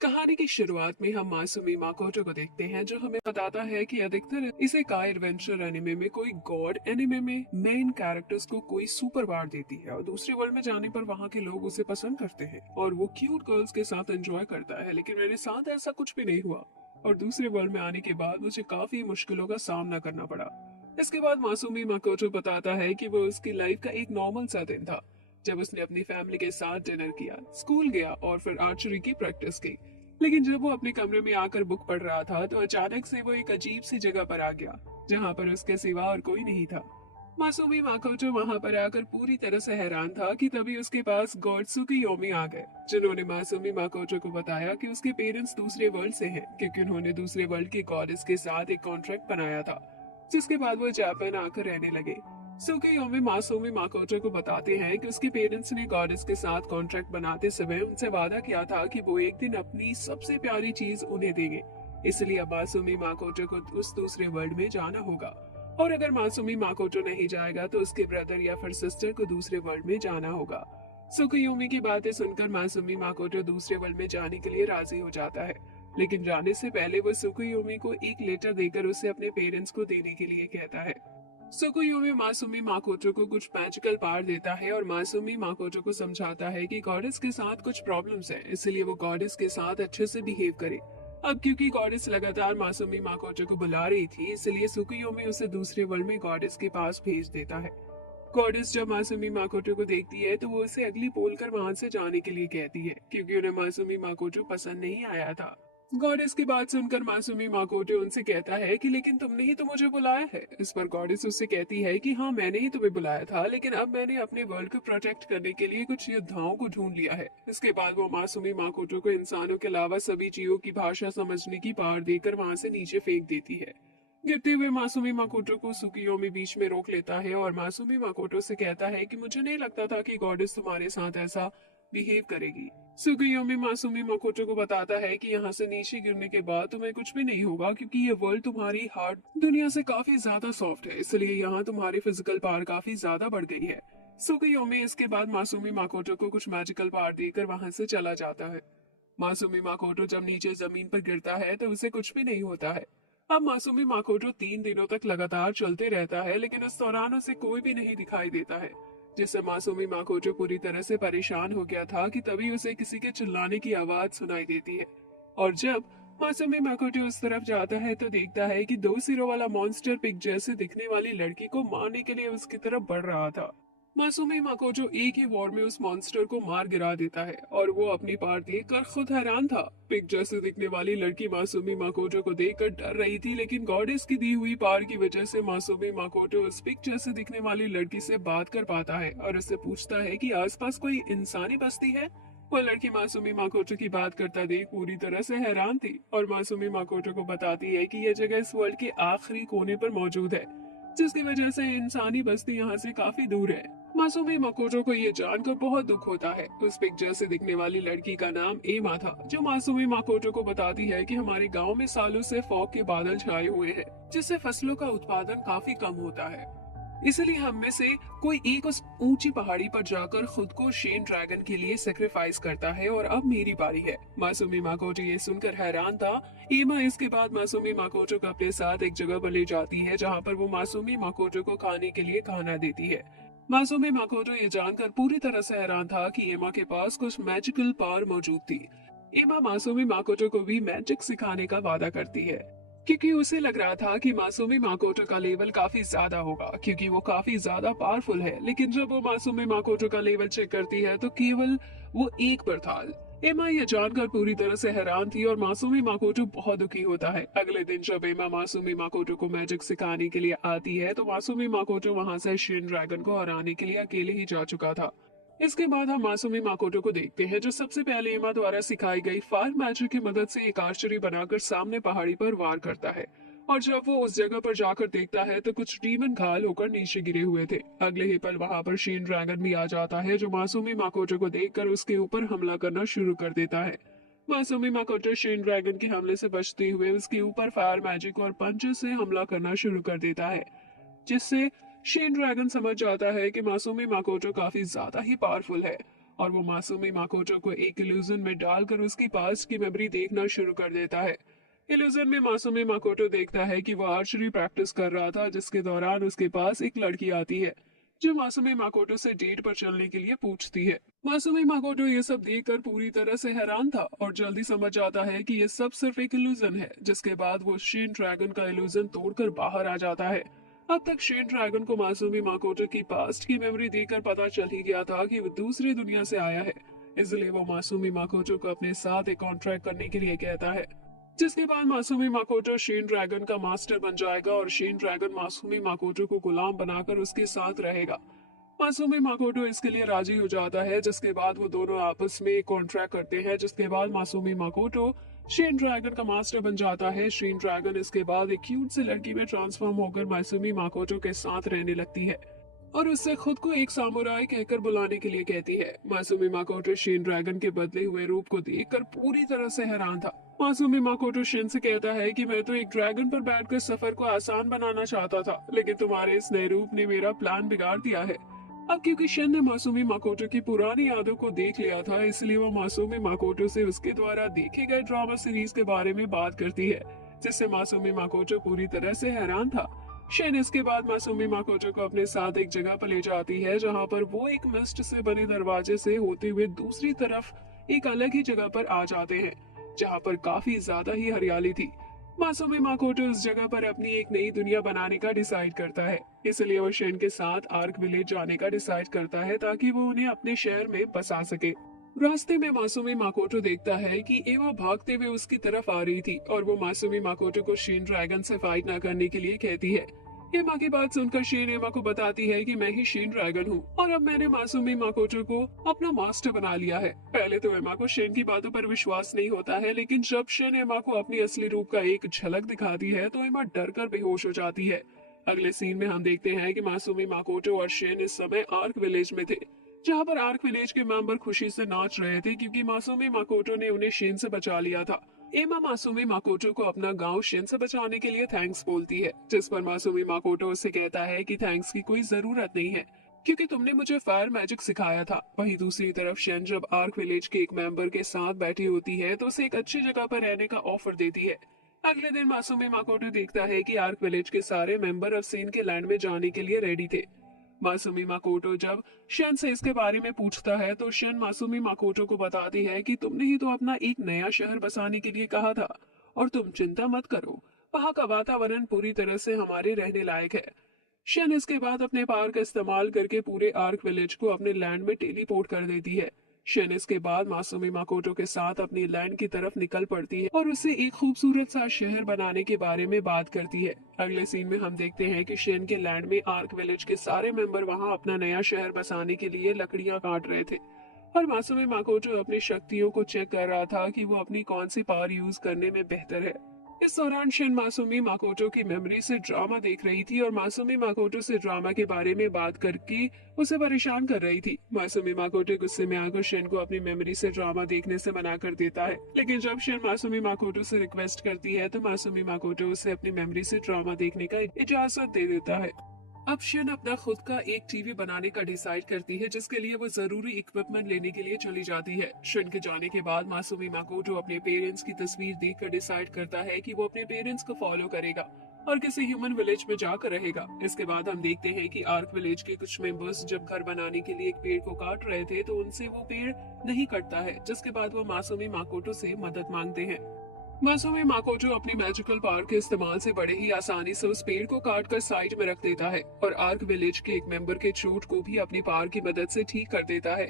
कहानी की शुरुआत में हम मासूमी माकोटो को देखते हैं जो हमें बताता है कि अधिकतर इसे काय एडवेंचर एनिमे में कोई गॉड एनिमे में मेन कैरेक्टर्स को कोई सुपर पावर देती है और दूसरे वर्ल्ड में जाने पर वहाँ के लोग उसे पसंद करते हैं और वो क्यूट गर्ल्स के साथ एंजॉय करता है। लेकिन मेरे साथ ऐसा कुछ भी नहीं हुआ और दूसरे वर्ल्ड में आने के बाद मुझे काफी मुश्किलों का सामना करना पड़ा। इसके बाद मासूमी माकोटो बताता है कि वो उसकी लाइफ का एक नॉर्मल सा दिन था जब उसने अपनी फैमिली के साथ डिनर किया, स्कूल गया और फिर आर्चरी की प्रैक्टिस की। लेकिन जब वो अपने कमरे में आकर बुक पढ़ रहा था तो अचानक से वो एक अजीब सी जगह पर आ गया जहाँ पर उसके सिवा और कोई नहीं था। मासूमी माकोटो वहाँ पर आकर पूरी तरह से हैरान था कि तभी उसके पास गॉड्सुकी योमी आ गए, जिन्होंने मासूमी माकोटो को बताया कि उसके पेरेंट्स दूसरे वर्ल्ड से हैं क्योंकि उन्होंने दूसरे वर्ल्ड की गॉडेस के साथ एक कॉन्ट्रैक्ट बनाया था, जिसके बाद वो जापान आकर रहने लगे। सुकियोमी मासूमी माकोटो को बताते हैं कि उसके पेरेंट्स ने गॉडेस के साथ कॉन्ट्रैक्ट बनाते समय उनसे वादा किया था कि वो एक दिन अपनी सबसे प्यारी चीज उन्हें देंगे। इसलिए अब मासूमी माकोटो को उस दूसरे वर्ल्ड में जाना होगा और अगर मासूमी माकोटो नहीं जाएगा तो उसके ब्रदर या फिर सिस्टर को दूसरे वर्ल्ड में जाना होगा। सुकियोमी की बातें सुनकर मासूमी माकोटो दूसरे वर्ल्ड में जाने के लिए राजी हो जाता है, लेकिन जाने से पहले वो सुकियोमी को एक लेटर देकर उसे अपने पेरेंट्स को देने के लिए कहता है। सुकुयोमी मासूमी माकोटो को कुछ मैजिकल पावर देता है और मासूमी माकोटो को समझाता है कि गॉडेस के साथ कुछ प्रॉब्लम्स हैं, इसलिए वो गॉडेस के साथ अच्छे से बिहेव करे। अब क्योंकि गॉडेस लगातार मासूमी माकोटो को बुला रही थी, इसलिए सुकुयोमी उसे दूसरे वर्ल्ड में गॉडेस के पास भेज देता है। गॉडेस जब मासूमी माकोटो को देखती है तो वो उसे अगली बोलकर वहां से जाने के लिए कहती है क्योंकि उन्हें मासूमी माकोटो पसंद नहीं आया था। गॉडेस की बात सुनकर मासूमी माकोटो उनसे कहता है कि लेकिन तुमने ही तो मुझे बुलाया है। इस पर गॉडेस उससे कहती है कि हाँ, मैंने ही तुम्हें बुलाया था, लेकिन अब मैंने अपने वर्ल्ड को प्रोटेक्ट करने के लिए कुछ योद्धाओं को ढूंढ लिया है। इसके बाद वो मासूमी माकोटो को इंसानों के अलावा सभी जीवों की भाषा समझने की पावर देकर वहां से नीचे फेंक देती है। गिरते हुए मासूमी माकोटो को सुकियोमी बीच में रोक लेता है और मासूमी माकोटो से कहता है कि मुझे नहीं लगता था कि गॉडेस तुम्हारे साथ ऐसा बिहेव करेगी। सुकियोमी मासूमी माकोटो को बताता है कि यहाँ से नीचे गिरने के बाद तुम्हें कुछ भी नहीं होगा क्योंकि ये वर्ल्ड तुम्हारी हार्ड दुनिया से काफी ज्यादा सॉफ्ट है, इसलिए यहाँ तुम्हारी फिजिकल पावर काफी ज्यादा बढ़ गई है। सुकियोमी इसके बाद मासूमी माकोटो को कुछ मैजिकल पावर देकर वहां से चला जाता है। मासूमी माकोटो जब नीचे जमीन पर गिरता है तो उसे कुछ भी नहीं होता है। अब मासूमी माकोटो 3 दिनों तक लगातार चलते रहता है, लेकिन इस दौरान उसे कोई भी नहीं दिखाई देता है, जिससे मासूमी माकोटो पूरी तरह से परेशान हो गया था कि तभी उसे किसी के चिल्लाने की आवाज सुनाई देती है। और जब मासूमी माकोटो उस तरफ जाता है तो देखता है कि 2 सिरों वाला मॉन्स्टर पिग जैसे दिखने वाली लड़की को मारने के लिए उसकी तरफ बढ़ रहा था। मासूमी माकोटो एक ही वॉर में उस मॉन्स्टर को मार गिरा देता है और वो अपनी पार देखकर खुद हैरान था। पिग जैसे दिखने वाली लड़की मासूमी माकोटो को देखकर डर रही थी, लेकिन गॉडेस की दी हुई पार की वजह से मासूमी माकोटो उस पिग जैसे दिखने वाली लड़की से बात कर पाता है और उससे पूछता है कि आसपास कोई इंसानी बस्ती है। वो लड़की मासूमी माकोटो की बात करता देख पूरी तरह से हैरान थी और मासूमी माकोटो को बताती है कि यह जगह इस वर्ल्ड के आखिरी कोने पर मौजूद है, जिसकी वजह से इंसानी बस्ती यहाँ से काफी दूर है। मासूमी माकोटो को ये जानकर बहुत दुख होता है। उस पिक्चर से दिखने वाली लड़की का नाम एमा था, जो मासूमी माकोटो को बताती है कि हमारे गांव में सालों से फॉग के बादल छाए हुए हैं, जिससे फसलों का उत्पादन काफी कम होता है। इसलिए हम में से कोई एक उस ऊंची पहाड़ी पर जाकर खुद को शेन ड्रैगन के लिए सेक्रीफाइस करता है और अब मेरी बारी है। मासूमी माकोटो ये सुनकर हैरान था। एमा इसके बाद मासूमी माकोटो को अपने साथ एक जगह पर ले जाती है जहाँ पर वो मासूमी माकोटो को खाने के लिए खाना देती है। मासूमी माकोटो ये जानकर पूरी तरह से हैरान था कि एमा के पास कुछ मैजिकल पावर मौजूद थी। एमा मासूमी माकोटो को भी मैजिक सिखाने का वादा करती है क्योंकि उसे लग रहा था कि मासूमी माकोटो का लेवल काफी ज्यादा होगा क्योंकि वो काफी ज्यादा पावरफुल है। लेकिन जब वो मासूमी माकोटो का लेवल चेक करती है तो केवल वो 1 पर था। एमा ये जानकर पूरी तरह से हैरान थी और मासूमी माकोटो बहुत दुखी होता है। अगले दिन जब एमा मासूमी माकोटो को मैजिक सिखाने के लिए आती है तो मासूमी माकोटो वहां से शेन ड्रैगन को हराने के लिए अकेले ही जा चुका था। इसके बाद हम मासूमी माकोटो को देखते हैं जो सबसे पहले एमा द्वारा सिखाई गई फायर मैजिक की मदद से एक आर्चरी बनाकर सामने पहाड़ी पर वार करता है। और जब वो उस जगह पर जाकर देखता है तो कुछ डीमन घायल होकर नीचे गिरे हुए थे। अगले ही पल वहां पर शेन ड्रैगन भी आ जाता है जो मासूमी माकोटो को देखकर उसके ऊपर हमला करना शुरू कर देता है। मासूमी माकोटो शेन ड्रैगन के हमले से बचते हुए उसके ऊपर फायर मैजिक और पंचेस से हमला करना शुरू कर देता है, जिससे शेन ड्रैगन समझ जाता है कि मासूमी माकोटो काफी ज्यादा ही पावरफुल है और वो मासूमी माकोटो को एक इल्यूजन में डालकर उसकी पास्ट की मेमोरी देखना शुरू कर देता है। इल्यूजन में मासूमी माकोटो देखता है कि वो आर्चरी प्रैक्टिस कर रहा था, जिसके दौरान उसके पास एक लड़की आती है जो मासूमी माकोटो से डेट पर चलने के लिए पूछती है। मासूमी माकोटो ये सब देखकर पूरी तरह से हैरान था और जल्दी समझ जाता है कि ये सब सिर्फ एक इल्यूजन है, जिसके बाद वो शेन ड्रैगन का इल्यूजन तोड़कर बाहर आ जाता है। अब तक शेन ड्रैगन को मासूमी माकोटो की पास्ट की मेमोरी देखकर पता चल ही गया था कि वो दूसरी दुनिया से आया है, इसलिए वो मासूमी माकोटो को अपने साथ एक कॉन्ट्रैक्ट करने के लिए कहता है, जिसके बाद मासूमी माकोटो शेन ड्रैगन का मास्टर बन जाएगा और शेन ड्रैगन मासूमी माकोटो को गुलाम बनाकर उसके साथ रहेगा। मासूमी माकोटो इसके लिए राजी हो जाता है, जिसके बाद वो दोनों आपस में एक कॉन्ट्रैक्ट करते हैं, जिसके बाद मासूमी माकोटो शेन ड्रैगन का मास्टर बन जाता है। शेन ड्रैगन इसके बाद एक क्यूट सी लड़की में ट्रांसफॉर्म होकर मासूमी माकोटो के साथ रहने लगती है और उससे खुद को एक सामुराई कहकर बुलाने के लिए कहती है। मासूमी माकोटो शेन ड्रैगन के बदले हुए रूप को देखकर पूरी तरह से हैरान था। मासूमी माकोटो शेन से कहता है कि मैं तो एक ड्रैगन पर बैठकर सफर को आसान बनाना चाहता था, लेकिन तुम्हारे इस नए रूप ने मेरा प्लान बिगाड़ दिया है। अब क्योंकि शेन ने मासूमी माकोटो की पुरानी यादों को देख लिया था, इसलिए वो मासूमी माकोटो से उसके द्वारा देखे गए ड्रामा सीरीज के बारे में बात करती है, जिससे मासूमी माकोटो पूरी तरह से हैरान था। शेन इसके बाद मासूमी माकोटो को अपने साथ एक जगह पर ले जाती है, जहाँ पर वो एक मिस्ट से बने दरवाजे से होते हुए दूसरी तरफ एक अलग ही जगह पर आ जाते हैं, जहाँ पर काफी ज्यादा ही हरियाली थी। मासूमी माकोटो उस जगह पर अपनी एक नई दुनिया बनाने का डिसाइड करता है, इसलिए वो शेन के साथ आर्क विलेज जाने का डिसाइड करता है ताकि वो उन्हें अपने शहर में बसा सके। रास्ते में मासूमी माकोटो देखता है कि एवा भागते हुए उसकी तरफ आ रही थी और वो मासूमी माकोटो को शेन ड्रैगन से फाइट न करने के लिए कहती है। एमा की बात सुनकर शेन एमा को बताती है कि मैं ही शेन ड्रैगन हूँ और अब मैंने मासूमी माकोटो को अपना मास्टर बना लिया है। पहले तो एमा को शेन की बातों पर विश्वास नहीं होता है, लेकिन जब शेन एमा को अपनी असली रूप का एक झलक दिखाती है तो एमा डरकर बेहोश हो जाती है। अगले सीन में हम देखते हैं कि मासूमी माकोटो और शेन इस समय आर्क विलेज में थे, जहाँ पर आर्क विलेज के मेंबर खुशी से नाच रहे थे क्योंकि मासूमी माकोटो ने उन्हें शेन से बचा लिया था। एमा मासूमी माकोटो को अपना गांव शेन से बचाने के लिए थैंक्स बोलती है, जिस पर मासूमी माकोटो उससे कहता है कि थैंक्स की कोई जरूरत नहीं है क्योंकि तुमने मुझे फायर मैजिक सिखाया था। वहीं दूसरी तरफ शेन जब आर्क विलेज के एक मेंबर के साथ बैठी होती है तो उसे एक अच्छी जगह पर रहने का ऑफर देती है। अगले दिन मासूमी माकोटो देखता है कि आर्क विलेज के सारे मेंबर अब सेन के लैंड में जाने के लिए रेडी थे। मासूमी माकोटो जब शेन से इसके बारे में पूछता है तो शेन मासूमी माकोटो को बताती है कि तुमने ही तो अपना एक नया शहर बसाने के लिए कहा था और तुम चिंता मत करो, वहाँ का वातावरण पूरी तरह से हमारे रहने लायक है। शेन इसके बाद अपने पावर का इस्तेमाल करके पूरे आर्क विलेज को अपने लैंड में टेलीपोर्ट कर देती है। शेन इसके बाद मासूमी माकोटो के साथ अपनी लैंड की तरफ निकल पड़ती है और उसे एक खूबसूरत सा शहर बनाने के बारे में बात करती है। अगले सीन में हम देखते हैं कि शेन के लैंड में आर्क विलेज के सारे मेंबर वहां अपना नया शहर बसाने के लिए लकड़ियां काट रहे थे और मासूमी माकोटो अपनी शक्तियों को चेक कर रहा था कि वो अपनी कौन सी पावर यूज करने में बेहतर है। इस दौरान शेन मासूमी माकोटो की मेमोरी से ड्रामा देख रही थी और मासूमी माकोटो से ड्रामा के बारे में बात करके उसे परेशान कर रही थी। मासूमी माकोटो गुस्से में आकर शेन को अपनी मेमोरी से ड्रामा देखने से मना कर देता है, लेकिन जब शेन मासूमी माकोटो से रिक्वेस्ट करती है तो मासूमी माकोटो उसे अपनी मेमोरी से ड्रामा देखने का इजाजत दे देता है। अब शेन अपना खुद का एक टीवी बनाने का डिसाइड करती है, जिसके लिए वो जरूरी इक्विपमेंट लेने के लिए चली जाती है। शेन के जाने के बाद मासूमी माकोटो अपने पेरेंट्स की तस्वीर देखकर डिसाइड करता है कि वो अपने पेरेंट्स को फॉलो करेगा और किसी ह्यूमन विलेज में जाकर रहेगा। इसके बाद हम देखते हैं कि आर्क विलेज के कुछ मेंबर्स जब घर बनाने के लिए एक पेड़ को काट रहे थे तो उनसे वो पेड़ नहीं कटता है, जिसके बाद वो मासूमी माकोटो से मदद मांगते हैं। मासूमी माकोटो अपनी मैजिकल पावर के इस्तेमाल से बड़े ही आसानी से उस पेड़ को काटकर साइड में रख देता है और आर्क विलेज के एक मेंबर के चोट को भी अपनी पावर की मदद से ठीक कर देता है,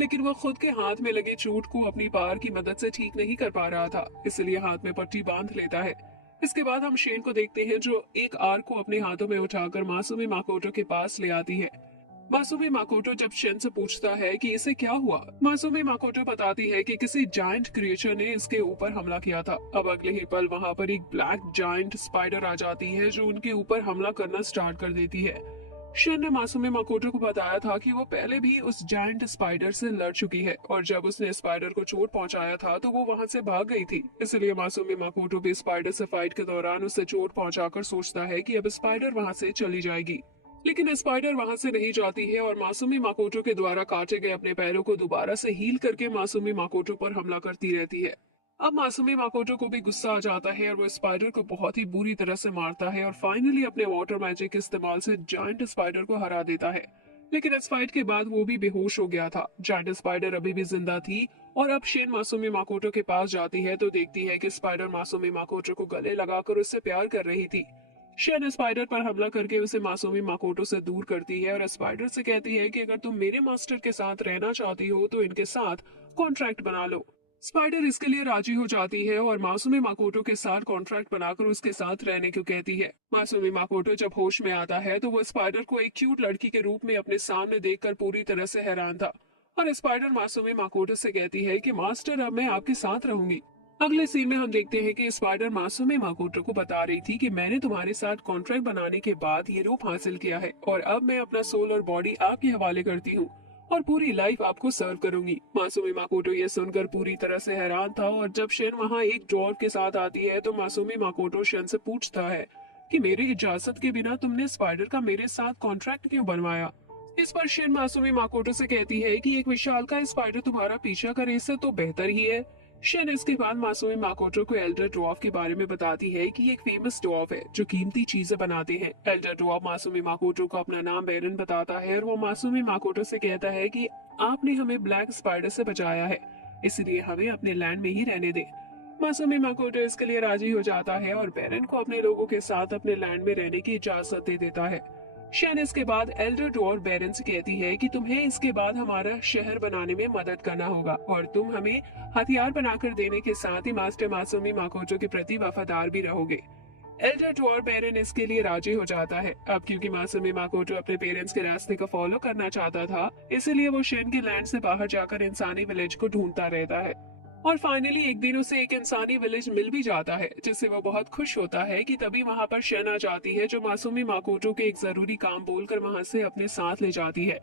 लेकिन वो खुद के हाथ में लगे चोट को अपनी पावर की मदद से ठीक नहीं कर पा रहा था, इसलिए हाथ में पट्टी बांध लेता है। इसके बाद हम शेन को देखते हैं जो एक आर्क को अपने हाथों में उठाकर मासूमी माकोटो के पास ले आती है। मासूमी माकोटो जब शेन से पूछता है कि इसे क्या हुआ, मासूमी माकोटो बताती है कि किसी जायंट क्रिएचर ने इसके ऊपर हमला किया था। अब अगले ही पल वहाँ पर एक ब्लैक जायंट स्पाइडर आ जाती है जो उनके ऊपर हमला करना स्टार्ट कर देती है। शेन ने मासूमी माकोटो को बताया था कि वो पहले भी उस जायंट स्पाइडर से लड़ चुकी है और जब उसने स्पाइडर को चोट पहुंचाया था तो वो वहां से भाग गई थी, इसलिए मासूमी माकोटो भी स्पाइडर से फाइट के दौरान उसे चोट पहुंचाकर सोचता है कि अब स्पाइडर वहां से चली जाएगी। लेकिन स्पाइडर वहां से नहीं जाती है और मासूमी माकोटो के द्वारा काटे गए अपने पैरों को दोबारा से हील करके मासूमी माकोटो पर हमला करती रहती है। अब मासूमी माकोटो को भी गुस्सा आ जाता है और वो स्पाइडर को बहुत ही बुरी तरह से मारता है और फाइनली अपने वाटर मैजिक के इस्तेमाल से जायंट स्पाइडर को हरा देता है। लेकिन इस फाइट के बाद वो भी बेहोश हो गया था। जायंट स्पाइडर अभी भी जिंदा थी और अब शेन मासूमी माकोटो के पास जाती है तो देखती है कि स्पाइडर मासूमी माकोटो को गले लगाकर उससे प्यार कर रही थी। शेन स्पाइडर पर हमला करके उसे मासूमी माकोटो से दूर करती है और स्पाइडर से कहती है कि अगर तुम मेरे मास्टर के साथ रहना चाहती हो तो इनके साथ कॉन्ट्रैक्ट बना लो। स्पाइडर इसके लिए राजी हो जाती है और मासूमी माकोटो के साथ कॉन्ट्रैक्ट बनाकर उसके साथ रहने को कहती है। मासूमी माकोटो जब होश में आता है तो वो स्पाइडर को एक क्यूट लड़की के रूप में अपने सामने देखकर पूरी तरह से हैरान था और स्पाइडर मासूमी माकोटो से कहती है कि मास्टर अब मैं आपके साथ रहूंगी। अगले सीन में हम देखते हैं कि स्पाइडर मासूमी माकोटो को बता रही थी कि मैंने तुम्हारे साथ कॉन्ट्रैक्ट बनाने के बाद ये रूप हासिल किया है और अब मैं अपना सोल और बॉडी आपके हवाले करती हूँ और पूरी लाइफ आपको सर्व करूंगी। मासूमी माकोटो ये सुनकर पूरी तरह से हैरान था और जब शेन वहाँ एक ड्वार्फ के साथ आती है तो मासूमी माकोटो शेन से पूछता है कि मेरी इजाजत के बिना तुमने स्पाइडर का मेरे साथ कॉन्ट्रैक्ट क्यों बनवाया। इस पर शेन मासूमी माकोटो से कहती है कि एक विशालकाय स्पाइडर तुम्हारा पीछा करे इससे तो बेहतर ही है। शेन इसके बाद मासूमी माकोटो को एल्डर ड्वार्फ के बारे में बताती है कि एक फेमस ड्वार्फ है जो कीमती चीजें बनाते हैं। एल्डर ड्वार्फ मासूमी माकोटो को अपना नाम बेरन बताता है और वो मासूमी माकोटो से कहता है कि आपने हमें ब्लैक स्पाइडर से बचाया है, इसलिए हमें अपने लैंड में ही रहने दे। मासूमी माकोटो इसके लिए राजी हो जाता है और बेरन को अपने लोगों के साथ अपने लैंड में रहने की इजाजत दे देता है। शेन इसके बाद एल्डर ड्वार्फ बेरन से कहती है कि तुम्हें इसके बाद हमारा शहर बनाने में मदद करना होगा और तुम हमें हथियार बनाकर देने के साथ ही मास्टर मासूमी माकोटो के प्रति वफादार भी रहोगे। एल्डर ड्वार्फ बेरन इसके लिए राजी हो जाता है। अब क्योंकि मासूमी माकोटो अपने पेरेंट्स के रास्ते को फॉलो करना चाहता था, इसलिए वो शेन के लैंड से बाहर जाकर इंसानी विलेज को ढूंढता रहता है और फाइनली एक दिन उसे एक इंसानी विलेज मिल भी जाता है जिससे वो बहुत खुश होता है कि तभी वहाँ पर शेन आ जाती है जो मासूमी माकोटो के एक जरूरी काम बोलकर वहाँ से अपने साथ ले जाती है।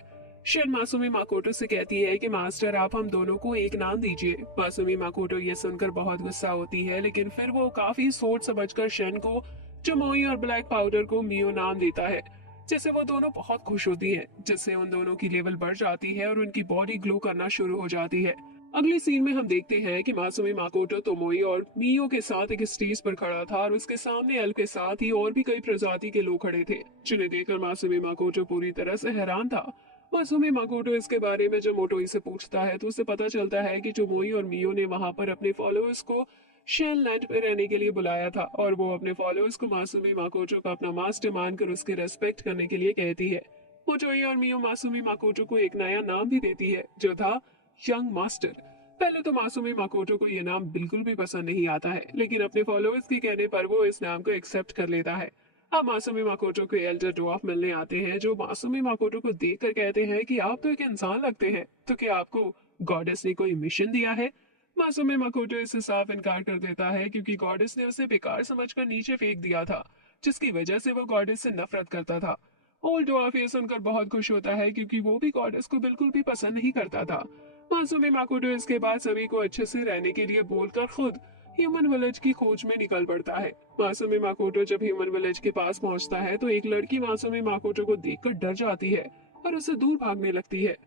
शेन मासूमी माकोटो से कहती है कि मास्टर आप हम दोनों को एक नाम दीजिए। मासूमी माकोटो ये सुनकर बहुत गुस्सा होती है लेकिन फिर वो काफी सोच समझकर शेन को जमोई और ब्लैक पाउडर को मियो नाम देता है जिससे वो दोनों बहुत खुश होती हैं, जिससे उन दोनों की लेवल बढ़ जाती है और उनकी बॉडी ग्लो करना शुरू हो जाती है। अगले सीन में हम देखते हैं कि मासूमी माकोटो तोमोई और मियो के साथ एक स्टेज पर खड़ा था और उसके सामने एल के साथ ही और भी कई प्रजाति के लोग खड़े थे जिन्हें देखकर मासूमी माकोटो पूरी तरह से हैरान था। मासूमी माकोटो इसके बारे में जब मोटोई से पूछता है तो उसे पता चलता है कि टोमोई और मियो ने वहां पर अपने फॉलोअर्स को शेन लैंड में रहने के लिए बुलाया था और वो अपने फॉलोअर्स को मासूमी माकोटो का अपना मास्टर मानकर उसके रेस्पेक्ट करने के लिए कहती है। मोटोई और मियो मासूमी माकोटो को एक नया नाम भी देती है जो था यंग मास्टर। पहले तो मासूमी माकोटो को यह नाम बिल्कुल भी पसंद नहीं आता है लेकिन अपने फॉलोअर्स के कहने पर वो इस नाम को एक्सेप्ट कर लेता है। अब मासूमी माकोटो को एल्डर ड्वार्फ मिलने आते हैं जो मासूमी माकोटो को देखकर कहते हैं कि आप तो एक इंसान लगते हैं, तो क्या आपको गॉडेस ने कोई मिशन दिया है। मासूमी माकोटो इससे साफ इनकार कर देता है क्योंकि गॉडेस ने उसे बेकार समझकर नीचे फेंक दिया था जिसकी वजह से वो गॉडेस से नफरत करता था। ओल्ड ड्वार्फ ये सुनकर बहुत खुश होता है क्योंकि वो भी गॉडेस को बिल्कुल भी पसंद नहीं करता था। मासूमी माकोटो इसके बाद सभी को अच्छे से रहने के लिए बोलकर खुद ह्यूमन विलेज की खोज में निकल पड़ता है। मासूमी माकोटो जब ह्यूमन विलेज के पास पहुंचता है तो एक लड़की मासूमी माकोटो को देखकर डर जाती है और उसे दूर भागने लगती है।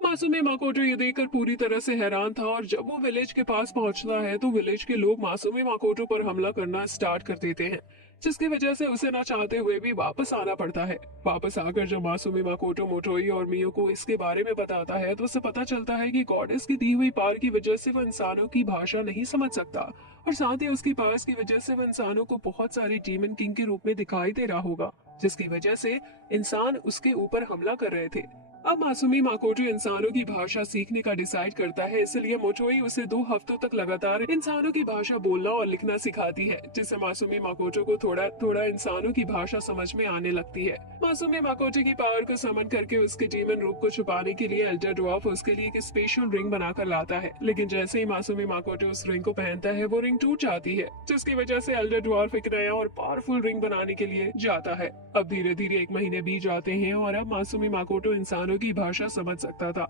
मासूमी माकोटो ये देखकर पूरी तरह से हैरान था और जब वो विलेज के पास पहुंचता है तो विलेज के लोग मासूमी माकोटो पर हमला करना स्टार्ट कर देते हैं जिसकी वजह से उसे ना चाहते हुए भी वापस आना पड़ता है। वापस आकर जब मासूमी माकोटो मोटोई और मियो को इसके बारे में बताता है तो उसे पता चलता है कि गॉडेस की दी हुई पावर की वजह से वो इंसानों की भाषा नहीं समझ सकता और साथ ही उसकी पावर्स की वजह से वो इंसानों को बहुत सारी डीमन किंग के रूप में दिखाई दे रहा होगा जिसकी वजह से इंसान उसके ऊपर हमला कर रहे थे। अब मासूमी माकोटो इंसानों की भाषा सीखने का डिसाइड करता है, इसलिए मोटोई उसे 2 हफ्तों तक लगातार इंसानों की भाषा बोलना और लिखना सिखाती है जिससे मासूमी माकोटो को थोड़ा थोड़ा इंसानों की भाषा समझ में आने लगती है। मासूमी माकोटो की पावर को समन करके उसके डीमन रूप को छुपाने के लिए एल्डर ड्वार्फ उसके लिए एक स्पेशल रिंग बनाकर लाता है, लेकिन जैसे ही मासूमी माकोटो उस रिंग को पहनता है वो रिंग टूट जाती है जिसकी वजह से एल्डर ड्वार्फ एक नया और पावरफुल रिंग बनाने के लिए जाता है। अब धीरे धीरे 1 महीने बीत जाते हैं और अब मासूमी माकोटो इंसानों की भाषा समझ सकता था।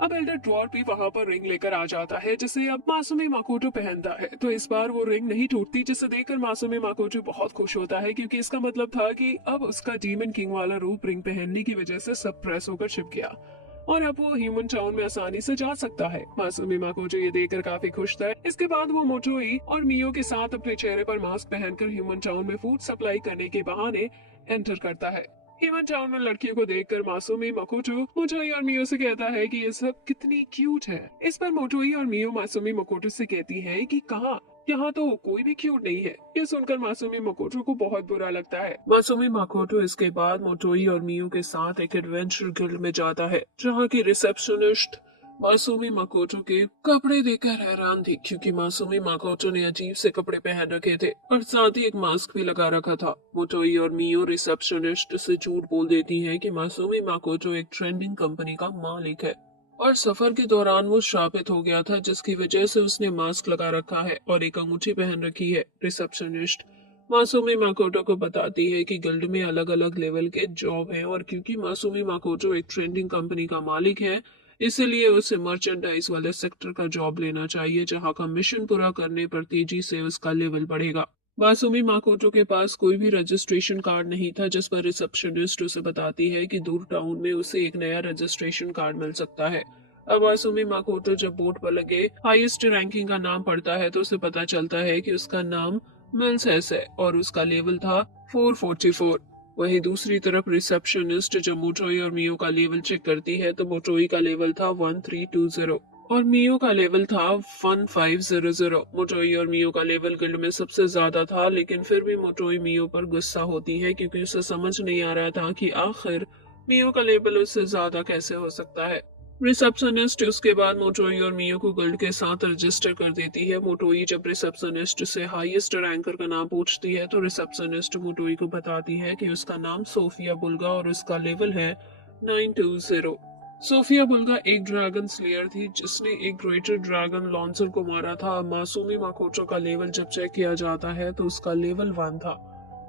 अब एल्डर ड्वार्फ भी वहाँ पर रिंग लेकर आ जाता है जिसे अब मासूमी माकोटो पहनता है। तो इस बार वो रिंग नहीं टूटती, जिसे देखकर मासूमी माकोटो बहुत खुश होता है क्योंकि इसका मतलब था कि अब उसका डीमन किंग वाला रूप रिंग पहनने की वजह से सप्रेस होकर छिप गया और अब वो ह्यूमन टाउन में आसानी से जा सकता है। मासूमी माकोटो ये देखकर काफी खुश था। इसके बाद वो मोटोई और मियो के साथ अपने चेहरे पर मास्क पहनकर ह्यूमन टाउन में फूड सप्लाई करने के बहाने एंटर करता है। ह्यूमन टाउन में लड़कियों को देखकर मासूमी माकोटो मोटोई और मियो से कहता है कि ये सब कितनी क्यूट है। इस पर मोटोई और मियो मासूमी माकोटो से कहती है कि कहाँ, यहाँ तो कोई भी क्यूट नहीं है। ये सुनकर मासूमी माकोटो को बहुत बुरा लगता है। मासूमी माकोटो इसके बाद मोटोई और मियो के साथ एक एडवेंचर गिल्ड में जाता है जहाँ की रिसेप्शनिस्ट मासूमी माकोटो के कपड़े देखकर हैरान थी क्योंकि मासूमी माकोटो ने अजीब से कपड़े पहन रखे थे और साथ ही एक मास्क भी लगा रखा था। मोटोई और मियो रिसेप्शनिस्ट से झूठ बोल देती है कि मासूमी माकोटो एक ट्रेंडिंग कंपनी का मालिक है और सफर के दौरान वो श्रापित हो गया था जिसकी वजह से उसने मास्क लगा रखा है और एक अंगूठी पहन रखी है। रिसेप्शनिस्ट मासूमी माकोटो को बताती है कि गिल्ड में अलग अलग लेवल के जॉब हैं और क्योंकि मासूमी माकोटो एक ट्रेंडिंग कंपनी का मालिक है इसलिए उसे मर्चेंडाइज वाले सेक्टर का जॉब लेना चाहिए जहां का मिशन पूरा करने पर तेजी से उसका लेवल बढ़ेगा। मासूमी माकोटो के पास कोई भी रजिस्ट्रेशन कार्ड नहीं था जिस पर रिसेप्शनिस्ट उसे बताती है कि दूर टाउन में उसे एक नया रजिस्ट्रेशन कार्ड मिल सकता है। अब मासूमी माकोटो जब बोर्ड पर लगे हाईएस्ट रैंकिंग का नाम पढ़ता है तो उसे पता चलता है कि उसका नाम मिल्सेस है और उसका लेवल था 444। वहीं दूसरी तरफ रिसेप्शनिस्ट जब मोटोई और मियो का लेवल चेक करती है तो मोटोई का लेवल था 1320 और मियो का लेवल था 1500। मोटोई और मियो का लेवल गिल्ड में सबसे ज्यादा था, लेकिन फिर भी मोटोई मियो पर गुस्सा होती है क्योंकि उसे समझ नहीं आ रहा था कि आखिर मियो का लेवल उससे ज्यादा कैसे हो सकता है। रिसेप्शनिस्ट उसके बाद मोटोई और मियो को गिल्ड के साथ रजिस्टर कर देती है। मोटोई जब रिसेप्शनिस्ट से हाईएस्ट रैंकर का नाम पूछती है तो रिसेप्शनिस्ट मोटोई को बताती है कि उसका नाम सोफिया बुल्गा और उसका लेवल है 920। सोफिया बुल्गा एक ड्रैगन स्लेयर थी जिसने एक ग्रेटर ड्रैगन लॉन्सर को मारा था। मासूमी माकोटो का लेवल जब चेक किया जाता है तो उसका लेवल 1 था।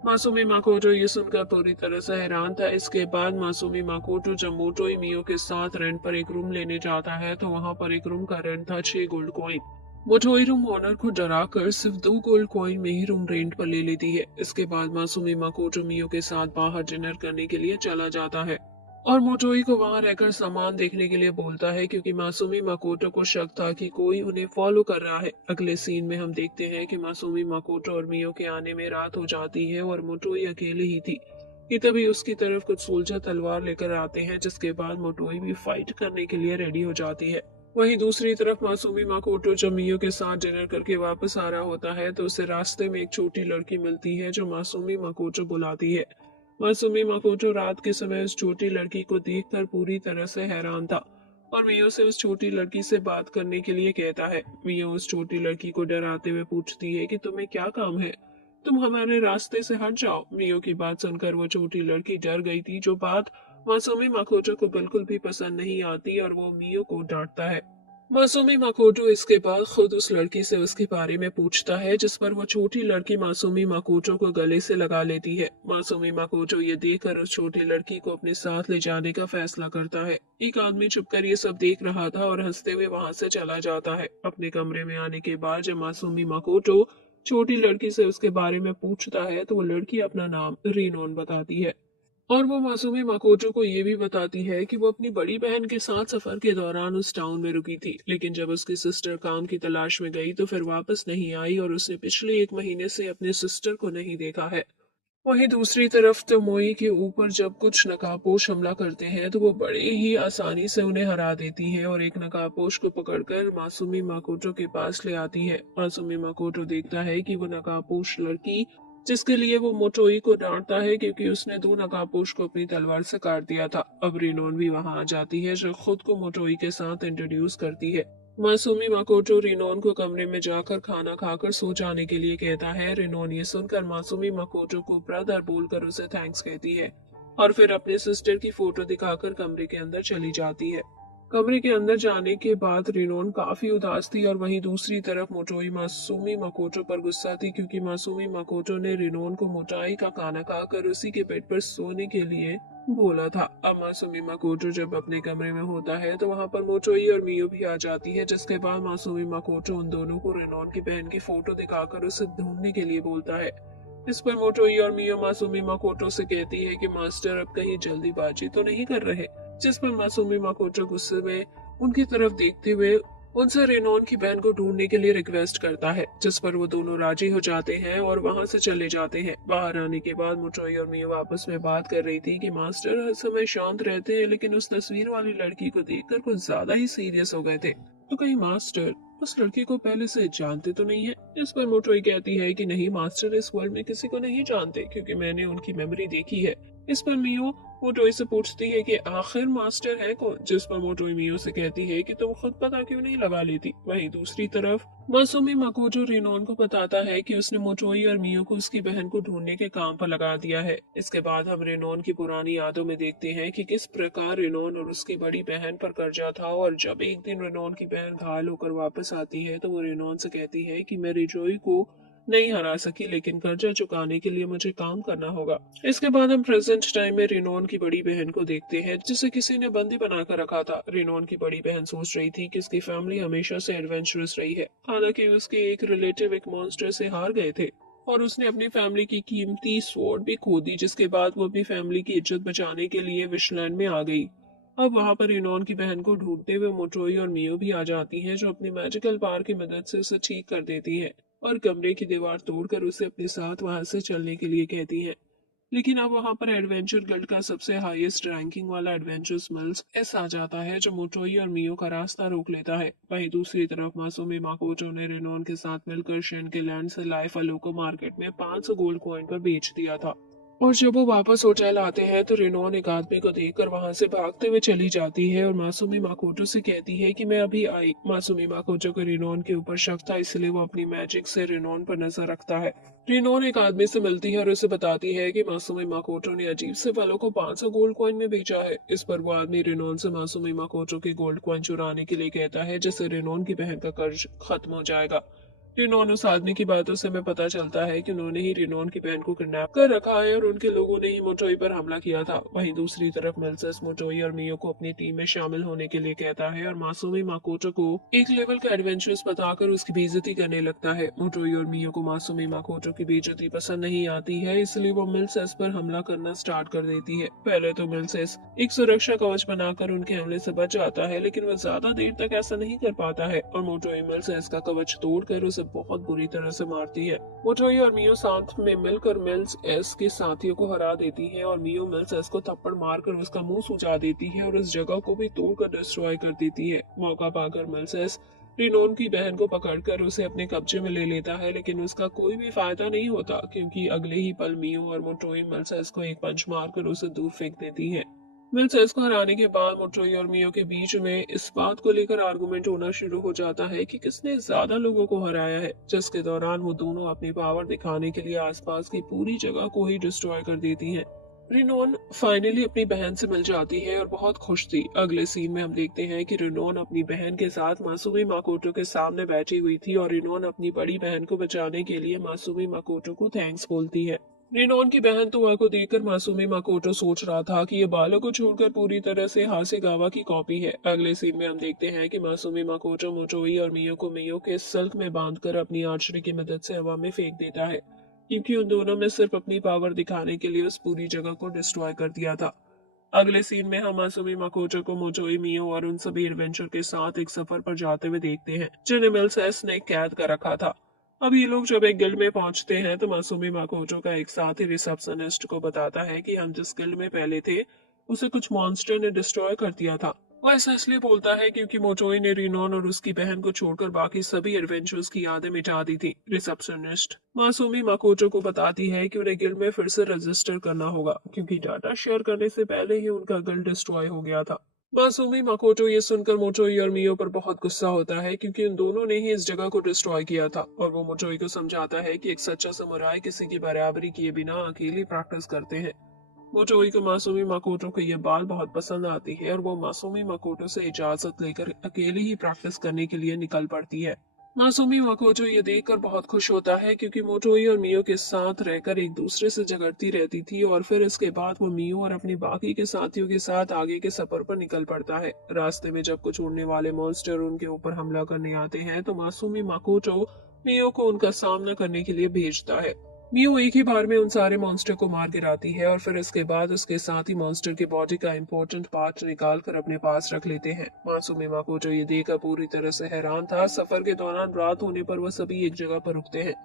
मासूमी माकोटो ये सुनकर पूरी तरह से हैरान था। इसके बाद मासूमी माकोटो जब मोटोई मियो के साथ रेंट पर एक रूम लेने जाता है तो वहाँ पर एक रूम का रेंट था 6 गोल्ड कॉइन। मोटोई रूम ओनर को डराकर सिर्फ 2 गोल्ड कॉइन में ही रूम रेंट पर ले लेती है। इसके बाद मासूमी माकोटो मियो के साथ बाहर डिनर करने के लिए चला जाता है और मोटोई को वहां रहकर सामान देखने के लिए बोलता है क्योंकि मासूमी माकोटो को शक था कि कोई उन्हें फॉलो कर रहा है। अगले सीन में हम देखते हैं कि मासूमी माकोटो और मियो के आने में रात हो जाती है और मोटोई अकेले ही थी कि तभी उसकी तरफ कुछ सोल्जर तलवार लेकर आते हैं, जिसके बाद मोटोई भी फाइट करने के लिए रेडी हो जाती है। वहीं दूसरी तरफ मासूमी माकोटो जब मियो के साथ डिनर करके वापस आ रहा होता है तो उसे रास्ते में एक छोटी लड़की मिलती है जो मासूमी माकोटो बुलाती है। मासूमी माकोटो रात के समय उस छोटी लड़की को देखकर पूरी तरह से हैरान था और मियो से उस छोटी लड़की से बात करने के लिए कहता है। मियो उस छोटी लड़की को डराते हुए पूछती है कि तुम्हें क्या काम है, तुम हमारे रास्ते से हट जाओ। मियो की बात सुनकर वो छोटी लड़की डर गई थी, जो बात मासूमी माकोटो को बिल्कुल भी पसंद नहीं आती और वो मियो को डांटता है। मासूमी माकोटो इसके बाद खुद उस लड़की से उसके बारे में पूछता है, जिस पर वो छोटी लड़की मासूमी माकोटो को गले से लगा लेती है। मासूमी माकोटो ये देखकर उस छोटी लड़की को अपने साथ ले जाने का फैसला करता है। एक आदमी छुपकर ये सब देख रहा था और हंसते हुए वहां से चला जाता है। अपने कमरे में आने के बाद जब मासूमी माकोटो छोटी लड़की से उसके बारे में पूछता है तो वो लड़की अपना नाम रीनोन बताती है और वो मासूमी माकोटो को ये भी बताती है कि वो अपनी बड़ी बहन के साथ सफर के दौरान उस टाउन में रुकी थी, लेकिन जब उसकी सिस्टर काम की तलाश में गई तो फिर वापस नहीं आई और उसने पिछले 1 महीने से अपने सिस्टर को नहीं देखा है। वहीं दूसरी तरफ तोमोई के ऊपर जब कुछ नकाबपोश हमला करते हैं तो वो बड़े ही आसानी से उन्हें हरा देती है और एक नकाबपोश को पकड़कर मासूमी माकोटो के पास ले आती है। मासूमी माकोटो देखता है कि वो नकाबपोश लड़की जिसके लिए वो मोटोई को डांटता है क्योंकि उसने 2 नकाबपोश को अपनी तलवार से काट दिया था। अब रिनोन भी वहां आ जाती है जो खुद को मोटोई के साथ इंट्रोड्यूस करती है। मासूमी माकोटो रिनोन को कमरे में जाकर खाना खाकर सो जाने के लिए कहता है। रिनोन ये सुनकर मासूमी माकोटो को ब्रदर बोलकर उसे थैंक्स कहती है और फिर अपने सिस्टर की फोटो दिखाकर कमरे के अंदर चली जाती है। कमरे के अंदर जाने के बाद रिनोन काफी उदास थी और वहीं दूसरी तरफ मोटोई मासूमी माकोटो पर गुस्सा थी क्योंकि मासूमी माकोटो ने रिनोन को मोटाई का खाना खाकर उसी के बेड पर सोने के लिए बोला था। अब मासूमी माकोटो जब अपने कमरे में होता है तो वहाँ पर मोटोई और मियो भी आ जाती है, जिसके बाद मासूमी माकोटो उन दोनों को रेनॉन की बहन की फोटो दिखाकर उसे ढूंढने के लिए बोलता है। इस पर मोटोई और मियो मासूमी माकोटो से कहती है कि मास्टर अब कहीं जल्दीबाजी तो नहीं कर रहे, जिस पर मासूमी माकोटो गुस्से में उनकी तरफ देखते हुए उनसे रेनॉन की बहन को ढूंढने के लिए रिक्वेस्ट करता है, जिस पर वो दोनों राजी हो जाते हैं और वहां से चले जाते हैं। बाहर आने के बाद मोटोई और मियो आपस में बात कर रही थी कि मास्टर हर समय शांत रहते हैं, लेकिन उस तस्वीर वाली लड़की को देखकर कुछ ज्यादा ही सीरियस हो गए थे। तो कहीं मास्टर उस लड़की को पहले से जानते तो नहीं है? इस पर मोटोई कहती है कि नहीं, मास्टर इस वर्ल्ड में किसी को नहीं जानते, क्योंकि मैंने उनकी मेमोरी देखी है। इस पर मियो मोटोई से पूछती है कि आखिर मास्टर है कौन, जिस पर मोटोई मियो से कहती है कि तुम खुद पता क्यों नहीं लगा लेती। वहीं दूसरी तरफ मासूमी माकोटो रेनॉन को बताता है कि उसने मोटोई और मियो को उसकी बहन को ढूंढने के काम पर लगा दिया है। इसके बाद हम रेनॉन की पुरानी यादों में देखते हैं कि किस प्रकार रेनॉन और उसकी बड़ी बहन पर कर्जा था, और जब एक दिन रेनॉन की बहन घायल होकर वापस आती है तो वो रेनॉन से कहती है कि मैं रिजोई को नहीं हरा सकी, लेकिन कर्जा चुकाने के लिए मुझे काम करना होगा। इसके बाद हम प्रेजेंट टाइम में रेनॉन की बड़ी बहन को देखते हैं, जिसे किसी ने बंदी बनाकर रखा था। रेनॉन की बड़ी बहन सोच रही थी कि उसकी फैमिली हमेशा से एडवेंचरस रही है, हालांकि उसके एक रिलेटिव एक मॉन्स्टर से हार गए थे और उसने अपनी फैमिली की कीमती स्वॉर्ड भी खो दी, जिसके बाद वो अपनी फैमिली की इज्जत बचाने के लिए विशलैंड में आ गई। अब वहां पर रेनॉन की बहन को ढूंढते हुए मोटोई और मियो भी आ जाती हैं, जो अपनी मैजिकल पावर की मदद से उसे ठीक कर देती है और कमरे की दीवार तोड़कर उसे अपने साथ वहां से चलने के लिए कहती है। लेकिन अब वहां पर एडवेंचर गिल्ड का सबसे हाईएस्ट रैंकिंग वाला एडवेंचर्स मिल्स एस आ जाता है, जो मोटोई और मियो का रास्ता रोक लेता है। वहीं दूसरी तरफ मासूमी माकोटो ने रेनॉन के साथ मिलकर शेन के लैंड से लाइफ अलो को मार्केट में 500 गोल्ड कॉइन पर बेच दिया था। और जब वो वापस होटल आते हैं तो रेनॉन एक आदमी को देखकर वहां से भागते हुए चली जाती है और मासूमी माकोटो से कहती है कि मैं अभी आई। मासूमी माकोटो को रेनॉन के ऊपर शक था, इसलिए वो अपनी मैजिक से रेनॉन पर नजर रखता है। रेनॉन एक आदमी से मिलती है और उसे बताती है कि मासूमी माकोटो ने अजीब से फलों को 500 गोल्ड कॉइन में बेचा है। इस पर वो आदमी रेनॉन से मासूमी माकोटो के गोल्ड कॉइन चुराने के लिए कहता है, जिससे रेनॉन की बहन का कर्ज खत्म हो जाएगा। रेनॉन उस आदमी की बातों से हमें पता चलता है कि उन्होंने ही रेनॉन की बहन को किडनैप कर रखा है और उनके लोगों ने ही मोटोई पर हमला किया था। वहीं दूसरी तरफ मिल्सेस मोटोई और मियो को अपनी टीम में शामिल होने के लिए कहता है और मासूमी माकोटो को एक लेवल का एडवेंचर्स बताकर उसकी बेइज्जती करने लगता है। मोटोई और मियो को मासूमी माकोटो की बेइज्जती पसंद नहीं आती है, इसलिए वो मिल्सेस पर हमला करना स्टार्ट कर देती है। पहले तो मिल्सेस एक सुरक्षा कवच बनाकर उनके हमले से बच जाता है, लेकिन वह ज्यादा देर तक ऐसा नहीं कर पाता है और मोटोई मिल्सेस का कवच तोड़कर उसे बहुत बुरी तरह से मारती है। मोटोई और मियो साथ में मिलकर मिल्स एस के साथियों को हरा देती है और मियो मिल्स एस को थप्पड़ मारकर उसका मुंह सुजा देती है और उस जगह को भी तोड़कर डिस्ट्रॉय कर देती है। मौका पाकर मिल्स एस रेनॉन की बहन को पकड़कर उसे अपने कब्जे में ले लेता है, लेकिन उसका कोई भी फायदा नहीं होता, क्योंकि अगले ही पल मियो और मोटोई मिल्स एस को एक पंच मारकर उसे दूर फेंक देती है। मिल्सेस को हराने के बाद मोटोई और मियो के बीच में इस बात को लेकर आर्गुमेंट होना शुरू हो जाता है कि किसने ज्यादा लोगों को हराया है, जिसके दौरान वो दोनों अपनी पावर दिखाने के लिए आसपास की पूरी जगह को ही डिस्ट्रॉय कर देती हैं। रेनॉन फाइनली अपनी बहन से मिल जाती है और बहुत खुश थी। अगले सीन में हम देखते हैं कि रेनॉन अपनी बहन के साथ मासूमी माकोटो के सामने बैठी हुई थी और रेनॉन अपनी बड़ी बहन को बचाने के लिए मासूमी माकोटो को थैंक्स बोलती है। रेनॉन की बहन तुआ को देखकर मासूमी माकोटो सोच रहा था कि ये बालों को छोड़कर पूरी तरह से हासेगावा की कॉपी है। अगले सीन में हम देखते हैं कि मासूमी माकोटो मोटोई और मियो को मियो के सल्क में बांधकर अपनी आर्चरी की मदद से हवा में फेंक देता है, क्योंकि उन दोनों ने सिर्फ अपनी पावर दिखाने के लिए उस पूरी जगह को डिस्ट्रॉय कर दिया था। अगले सीन में हम मासूमी माकोटो को मोटोई मियो और उन सभी एडवेंचर के साथ एक सफर पर जाते हुए देखते हैं, जिन्हें मिल्सेस ने कैद कर रखा था। अब ये लोग जब एक गिल्ड में पहुंचते हैं तो मासूमी माकोटो का एक साथी रिसेप्शनिस्ट को बताता है कि हम जिस गिल्ड में पहले थे उसे कुछ मॉन्स्टर ने डिस्ट्रॉय कर दिया था। वो ऐसा इसलिए बोलता है क्योंकि मोटोई ने रेनॉन और उसकी बहन को छोड़कर बाकी सभी एडवेंचर्स की यादें मिटा दी थी। रिसेप्शनिस्ट मासूमी माकोटो को बताती है कि उन्हें गिल्ड में फिर से रजिस्टर करना होगा, क्योंकि डाटा शेयर करने से पहले ही उनका गिल्ड डिस्ट्रॉय हो गया था। मासूमी माकोटो ये सुनकर मोटोई और मियो पर बहुत गुस्सा होता है, क्योंकि उन दोनों ने ही इस जगह को डिस्ट्रॉय किया था, और वो मोटोई को समझाता है कि एक सच्चा समुराई किसी की बराबरी किए बिना अकेली प्रैक्टिस करते हैं। मोटोई को मासूमी माकोटो की ये बात बहुत पसंद आती है और वो मासूमी माकोटो से इजाजत लेकर अकेली ही प्रैक्टिस करने के लिए निकल पड़ती है। मासूमी माकोटो ये देखकर बहुत खुश होता है क्योंकि मोटोई और मियो के साथ रहकर एक दूसरे से झगड़ती रहती थी और फिर इसके बाद वो मियो और अपनी बाकी के साथियों के साथ आगे के सफर पर निकल पड़ता है। रास्ते में जब कुछ उड़ने वाले मॉन्स्टर उनके ऊपर हमला करने आते हैं तो मासूमी माकोटो मियो को उनका सामना करने के लिए भेजता है। मियो एक ही बार में उन सारे मॉन्स्टर को मार गिराती है और फिर इसके बाद उसके साथ ही मॉन्स्टर के बॉडी का इम्पोर्टेंट पार्ट निकाल कर अपने पास रख लेते हैं। मासूमी माकोटो ये देखकर पूरी तरह से हैरान था। सफर के दौरान रात होने पर वह सभी एक जगह पर रुकते हैं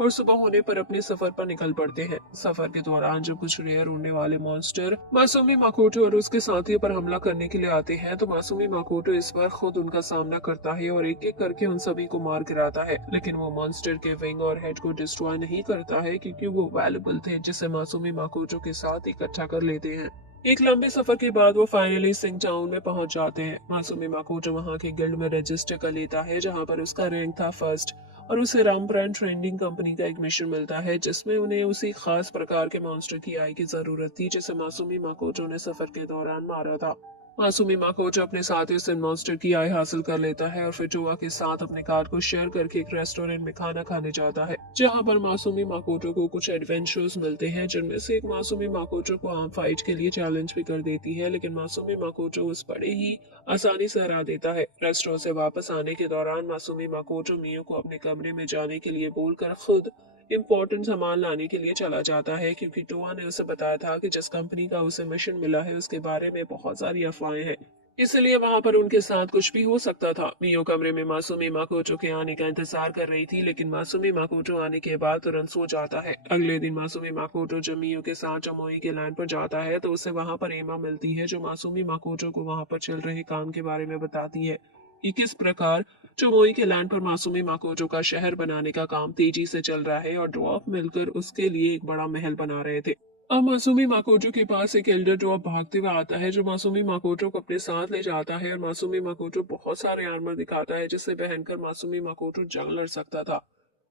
और सुबह होने पर अपने सफर पर निकल पड़ते हैं। सफर के दौरान जब कुछ रेयर उड़ने वाले मॉन्स्टर मासूमी माकोटो और उसके साथियों पर हमला करने के लिए आते हैं तो मासूमी माकोटो इस बार खुद उनका सामना करता है और एक एक करके उन सभी को मार गिराता है। लेकिन वो मॉन्स्टर के विंग और हेड को डिस्ट्रॉय नहीं करता है क्योंकि वो वैल्यूबल थे जिसे मासूमी माकोटो के साथ इकट्ठा कर लेते हैं। एक लंबे सफर के बाद वो फाइनली सिंह टाउन में पहुंच जाते हैं। मासूमी माकोटो वहां के गिल्ड में रजिस्टर कर लेता है जहां पर उसका रैंक था फर्स्ट और उसे रामब्रांड ट्रेंडिंग कंपनी का एक मिशन मिलता है जिसमें उन्हें उसी खास प्रकार के मॉन्स्टर की आई की जरूरत थी जिसे मासूमी माकोटो ने सफर के दौरान मारा था। मासूमी माकोटो अपने साथियों से मॉन्स्टर की आई हासिल कर लेता है और फिर टोआ के साथ अपने कार्ड को शेयर करके एक रेस्टोरेंट में खाना खाने जाता है जहां पर मासूमी माकोटो को कुछ एडवेंचर्स मिलते हैं जिनमें से एक मासूमी माकोटो को आर्म फाइट के लिए चैलेंज भी कर देती है लेकिन मासूमी माकोटो उस बड़े ही आसानी से हरा देता है। रेस्टोरेंट से वापस आने के दौरान मासूमी माकोटो मियो को अपने कमरे में जाने के लिए बोलकर खुद इम्पोर्टेंट सामान लाने के लिए चला जाता है क्योंकि टोआ ने उसे बताया था कि जिस कंपनी का उसे मिशन मिला है उसके बारे में बहुत सारी अफवाहें हैं, इसलिए वहां पर उनके साथ कुछ भी हो सकता था। मियो कमरे में मासूमी माकोटो के आने का इंतजार कर रही थी लेकिन मासूमी माकोटो आने के बाद तुरंत सो जाता है। अगले दिन मासूमी माकोटो जब मियो के साथ जमोई के लैंड पर जाता है तो उसे वहां पर एमा मिलती है जो मासूमी माकोटो को वहां पर चल रहे काम के बारे में बताती है कि किस प्रकार चमोई के लैंड पर मासूमी माकोटो का शहर बनाने का काम तेजी से चल रहा है और ड्वार्फ मिलकर उसके लिए एक बड़ा महल बना रहे थे। अब मासूमी माकोटो के पास एक एल्डर ड्वार्फ भागते हुए आता है जो मासूमी माकोटो को अपने साथ ले जाता है और मासूमी माकोटो बहुत सारे आर्मर दिखाता है जिसे पहनकर मासूमी माकोटो जंग लड़ सकता था।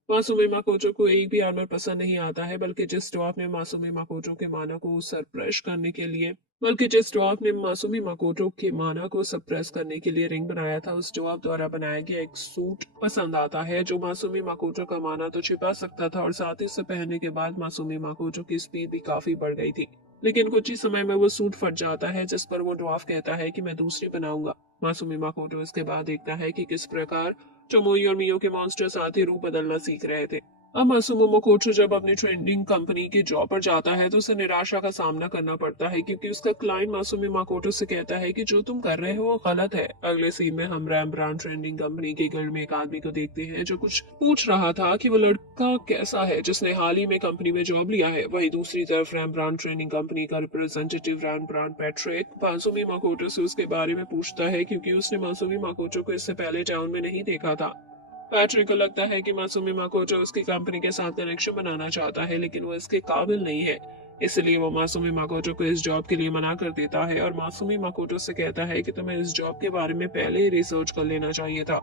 मासूमी माकोटो को एक भी आर्मर पसंद नहीं आता है जिस ड्वार्फ ने मासूमी माकोटो के माना को सरप्रेस करने के लिए रिंग बनाया था उस ड्वार्फ द्वारा बनाया गया एक सूट पसंद आता है जो मासूमी माकोटो का माना तो छिपा सकता था और साथ ही इसे पहनने के बाद मासूमी माकोटो की स्पीड भी काफी बढ़ गई थी। लेकिन कुछ ही समय में वो सूट फट जाता है जिस पर वो ड्वार्फ कहता है कि मैं दूसरी बनाऊंगा। मासूमी माकोटो इसके बाद देखता है कि किस प्रकार चोमोई और मियो के मॉन्स्टर साथ ही रूप बदलना सीख रहे थे। अब मासूमो मोकोटो जब अपनी ट्रेंडिंग कंपनी के जॉब पर जाता है तो उसे निराशा का सामना करना पड़ता है क्योंकि उसका क्लाइंट मासूमी माकोटो से कहता है कि जो तुम कर रहे हो वो गलत है। अगले सीन में हम रैम ब्रांड ट्रेंडिंग कंपनी के गिल्ड में एक आदमी को देखते हैं जो कुछ पूछ रहा था कि वो लड़का कैसा है जिसने हाल ही में कंपनी में जॉब लिया है। वहीं दूसरी तरफ रैम ब्रांड ट्रेंडिंग कंपनी का representative RAM brand Patrick Masumi Makoto से उसके बारे में पूछता है क्योंकि उसने मासूमी माकोटो को इससे पहले टाउन में नहीं देखा था। पैट्रिक को लगता है कि मासूमी माकोटो उसकी कंपनी के साथ कनेक्शन बनाना चाहता है लेकिन वो इसके काबिल नहीं है, इसलिए वो मासूमी माकोटो को इस जॉब के लिए मना कर देता है और मासूमी माकोटो से कहता है कि तुम्हें इस जॉब के बारे में पहले ही रिसर्च कर लेना चाहिए था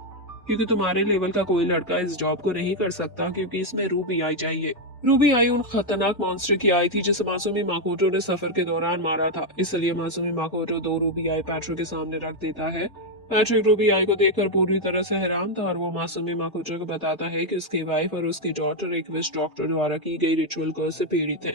क्योंकि तुम्हारे लेवल का कोई लड़का इस जॉब को नहीं कर सकता क्योंकि इसमें रूबी आई चाहिए। रूबी आई उन खतरनाक मॉन्स्टर की आई थी जिसे मासूमी माकोटो ने सफर के दौरान मारा था, इसलिए मासूमी माकोटो 2 रूबी आई पैट्रिक के सामने रख देता है। पैट्रिक रूबी आई को देखकर पूरी तरह से हैरान था और वो मासूमी माकोटो को बताता है कि उसकी वाइफ और उसकी डॉटर एक विश डॉक्टर द्वारा की गई रिचुअल कर्स से पीड़ित हैं,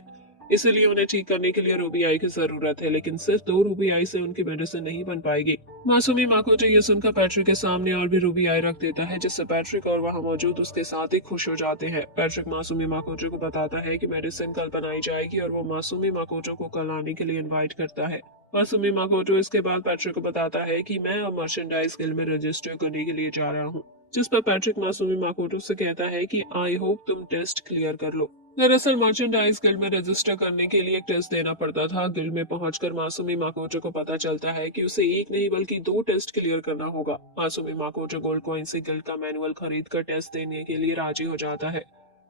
इसलिए उन्हें ठीक करने के लिए रूबी आई की जरूरत है लेकिन सिर्फ 2 रूबी आई से उनकी मेडिसिन नहीं बन पाएगी। मासूमी माकोटो ये सुनकर पैट्रिक के सामने और भी रूबी आई रख देता है जिससे पैट्रिक और वहां मौजूद उसके साथ ही खुश हो जाते हैं। पैट्रिक मासूमी माकोटो को बताता है कि मेडिसिन कल बनाई जाएगी और वो मासूमी माकोटो को कल आने के लिए इनवाइट करता है। मासूमी माकोटो इसके बाद पैट्रिक को बताता है कि मैं अब मर्चेंडाइज गिल्ड में रजिस्टर करने के लिए जा रहा हूँ, जिस पर पैट्रिक मासूमी माकोटो से कहता है कि आई होप तुम टेस्ट क्लियर कर लो। दरअसल मर्चेंडाइज गिल्ड में रजिस्टर करने के लिए एक टेस्ट देना पड़ता था। गिल्ड में पहुंचकर मासूमी माकोटो को पता चलता है कि उसे एक नहीं बल्कि 2 टेस्ट क्लियर करना होगा। मासूमी माकोटो गोल्ड कॉइन से गिल्ड का मैनुअल खरीद कर टेस्ट देने के लिए राजी हो जाता है।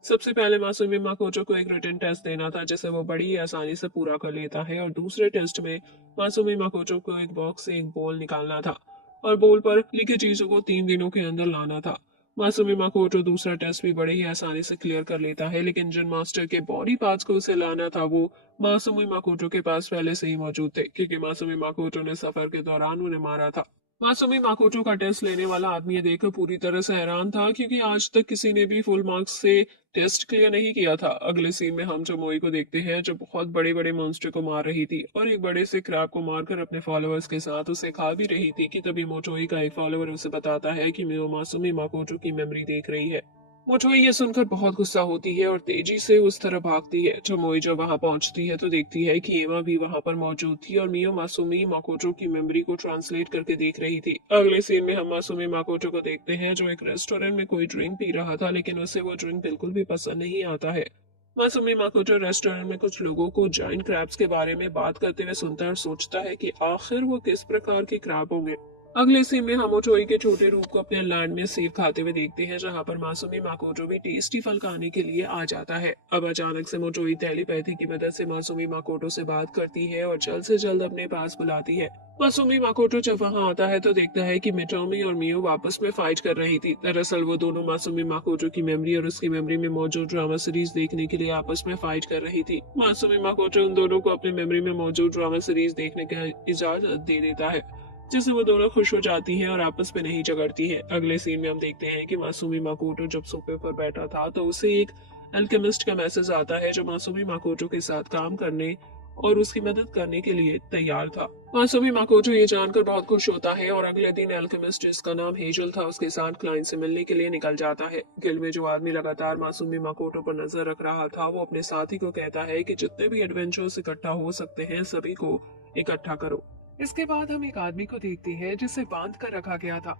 सबसे पहले मासूमी माकोटो को एक रिटन टेस्ट देना था जिसे वो बड़ी ही आसानी से पूरा कर लेता है और दूसरे टेस्ट में मासूमी माकोटो को एक बॉक्स से एक बॉल निकालना था और बॉल पर लिखी चीजों को 3 दिनों के अंदर लाना था। मासूमी माकोटो दूसरा टेस्ट भी बड़े ही आसानी से क्लियर कर लेता है लेकिन जिन मास्टर के बॉडी पार्ट्स को उसे लाना था वो मासूमी माकोटो के पास पहले से ही मौजूद थे क्योंकि मासूमी माकोटो ने सफर के दौरान उन्हें मारा था। मासूमी माकोटो का टेस्ट लेने वाला आदमी ये देखकर पूरी तरह से हैरान था, क्योंकि आज तक किसी ने भी फुल मार्क्स से टेस्ट क्लियर नहीं किया था। अगले सीन में हम चमोई को देखते हैं, जो बहुत बड़े बड़े मॉन्स्टर को मार रही थी और एक बड़े से क्रैब को मारकर अपने फॉलोअर्स के साथ उसे खा भी रही थी कि तभी मोटोई का एक फॉलोअर उसे बताता है कि वो मासूमी माकोटो की मेमोरी देख रही है। मोटोई ये सुनकर बहुत गुस्सा होती है और तेजी से उस तरफ भागती है। चमोई जब वहां पहुंचती है तो देखती है कि एमा भी वहां पर मौजूद थी और मियो मासूमी माकोटो की मेमोरी को ट्रांसलेट करके देख रही थी। अगले सीन में हम मासूमी माकोटो को देखते हैं, जो एक रेस्टोरेंट में कोई ड्रिंक पी रहा था, लेकिन उसे वो ड्रिंक बिल्कुल भी पसंद नहीं आता है। मासूमी माकोटो रेस्टोरेंट में कुछ लोगों को जाइंट क्रैब्स के बारे में बात करते हुए सुनता है और सोचता है कि आखिर वो किस प्रकार के क्रैब होंगे। अगले सीन में हम ओटोई के छोटे रूप को अपने लैंड में सेब खाते हुए देखते हैं, जहां पर मासूमी माकोटो भी टेस्टी फल खाने के लिए आ जाता है। अब अचानक से मोटोई टेलीपैथी की मदद से मासूमी माकोटो से बात करती है और जल्द से जल्द अपने पास बुलाती है। मासूमी माकोटो जब वहां आता है तो देखता है कि मिटोमी और मियो आपस में फाइट कर रही थी। दरअसल वो दोनों मासूमी माकोटो की मेमोरी और उसकी मेमोरी में मौजूद ड्रामा सीरीज देखने के लिए आपस में फाइट कर रही थी। मासूमी माकोटो उन दोनों को अपनी मेमोरी में मौजूद ड्रामा सीरीज देखने की इजाजत दे देता है, जिससे वो दोनों खुश हो जाती हैं और आपस में नहीं झगड़ती हैं। अगले सीन में हम देखते हैं कि मासूमी माकोटो जब सोफे पर बैठा था तो उसे एक अल्केमिस्ट का मैसेज आता है, जो मासूमी माकोटो के साथ काम करने और उसकी मदद करने के लिए तैयार था। मासूमी माकोटो ये जानकर बहुत खुश होता है और अगले दिन अल्केमिस्ट, जिसका नाम हेजल था, उसके साथ क्लाइंट से मिलने के लिए निकल जाता है। गिल्ड में जो आदमी लगातार मासूमी माकोटो पर नजर रख रहा था, वो अपने साथी को कहता है कि जितने भी एडवेंचर्स इकट्ठा हो सकते हैं सभी को इकट्ठा करो। इसके बाद हम एक आदमी को देखते हैं जिसे बांध कर रखा गया था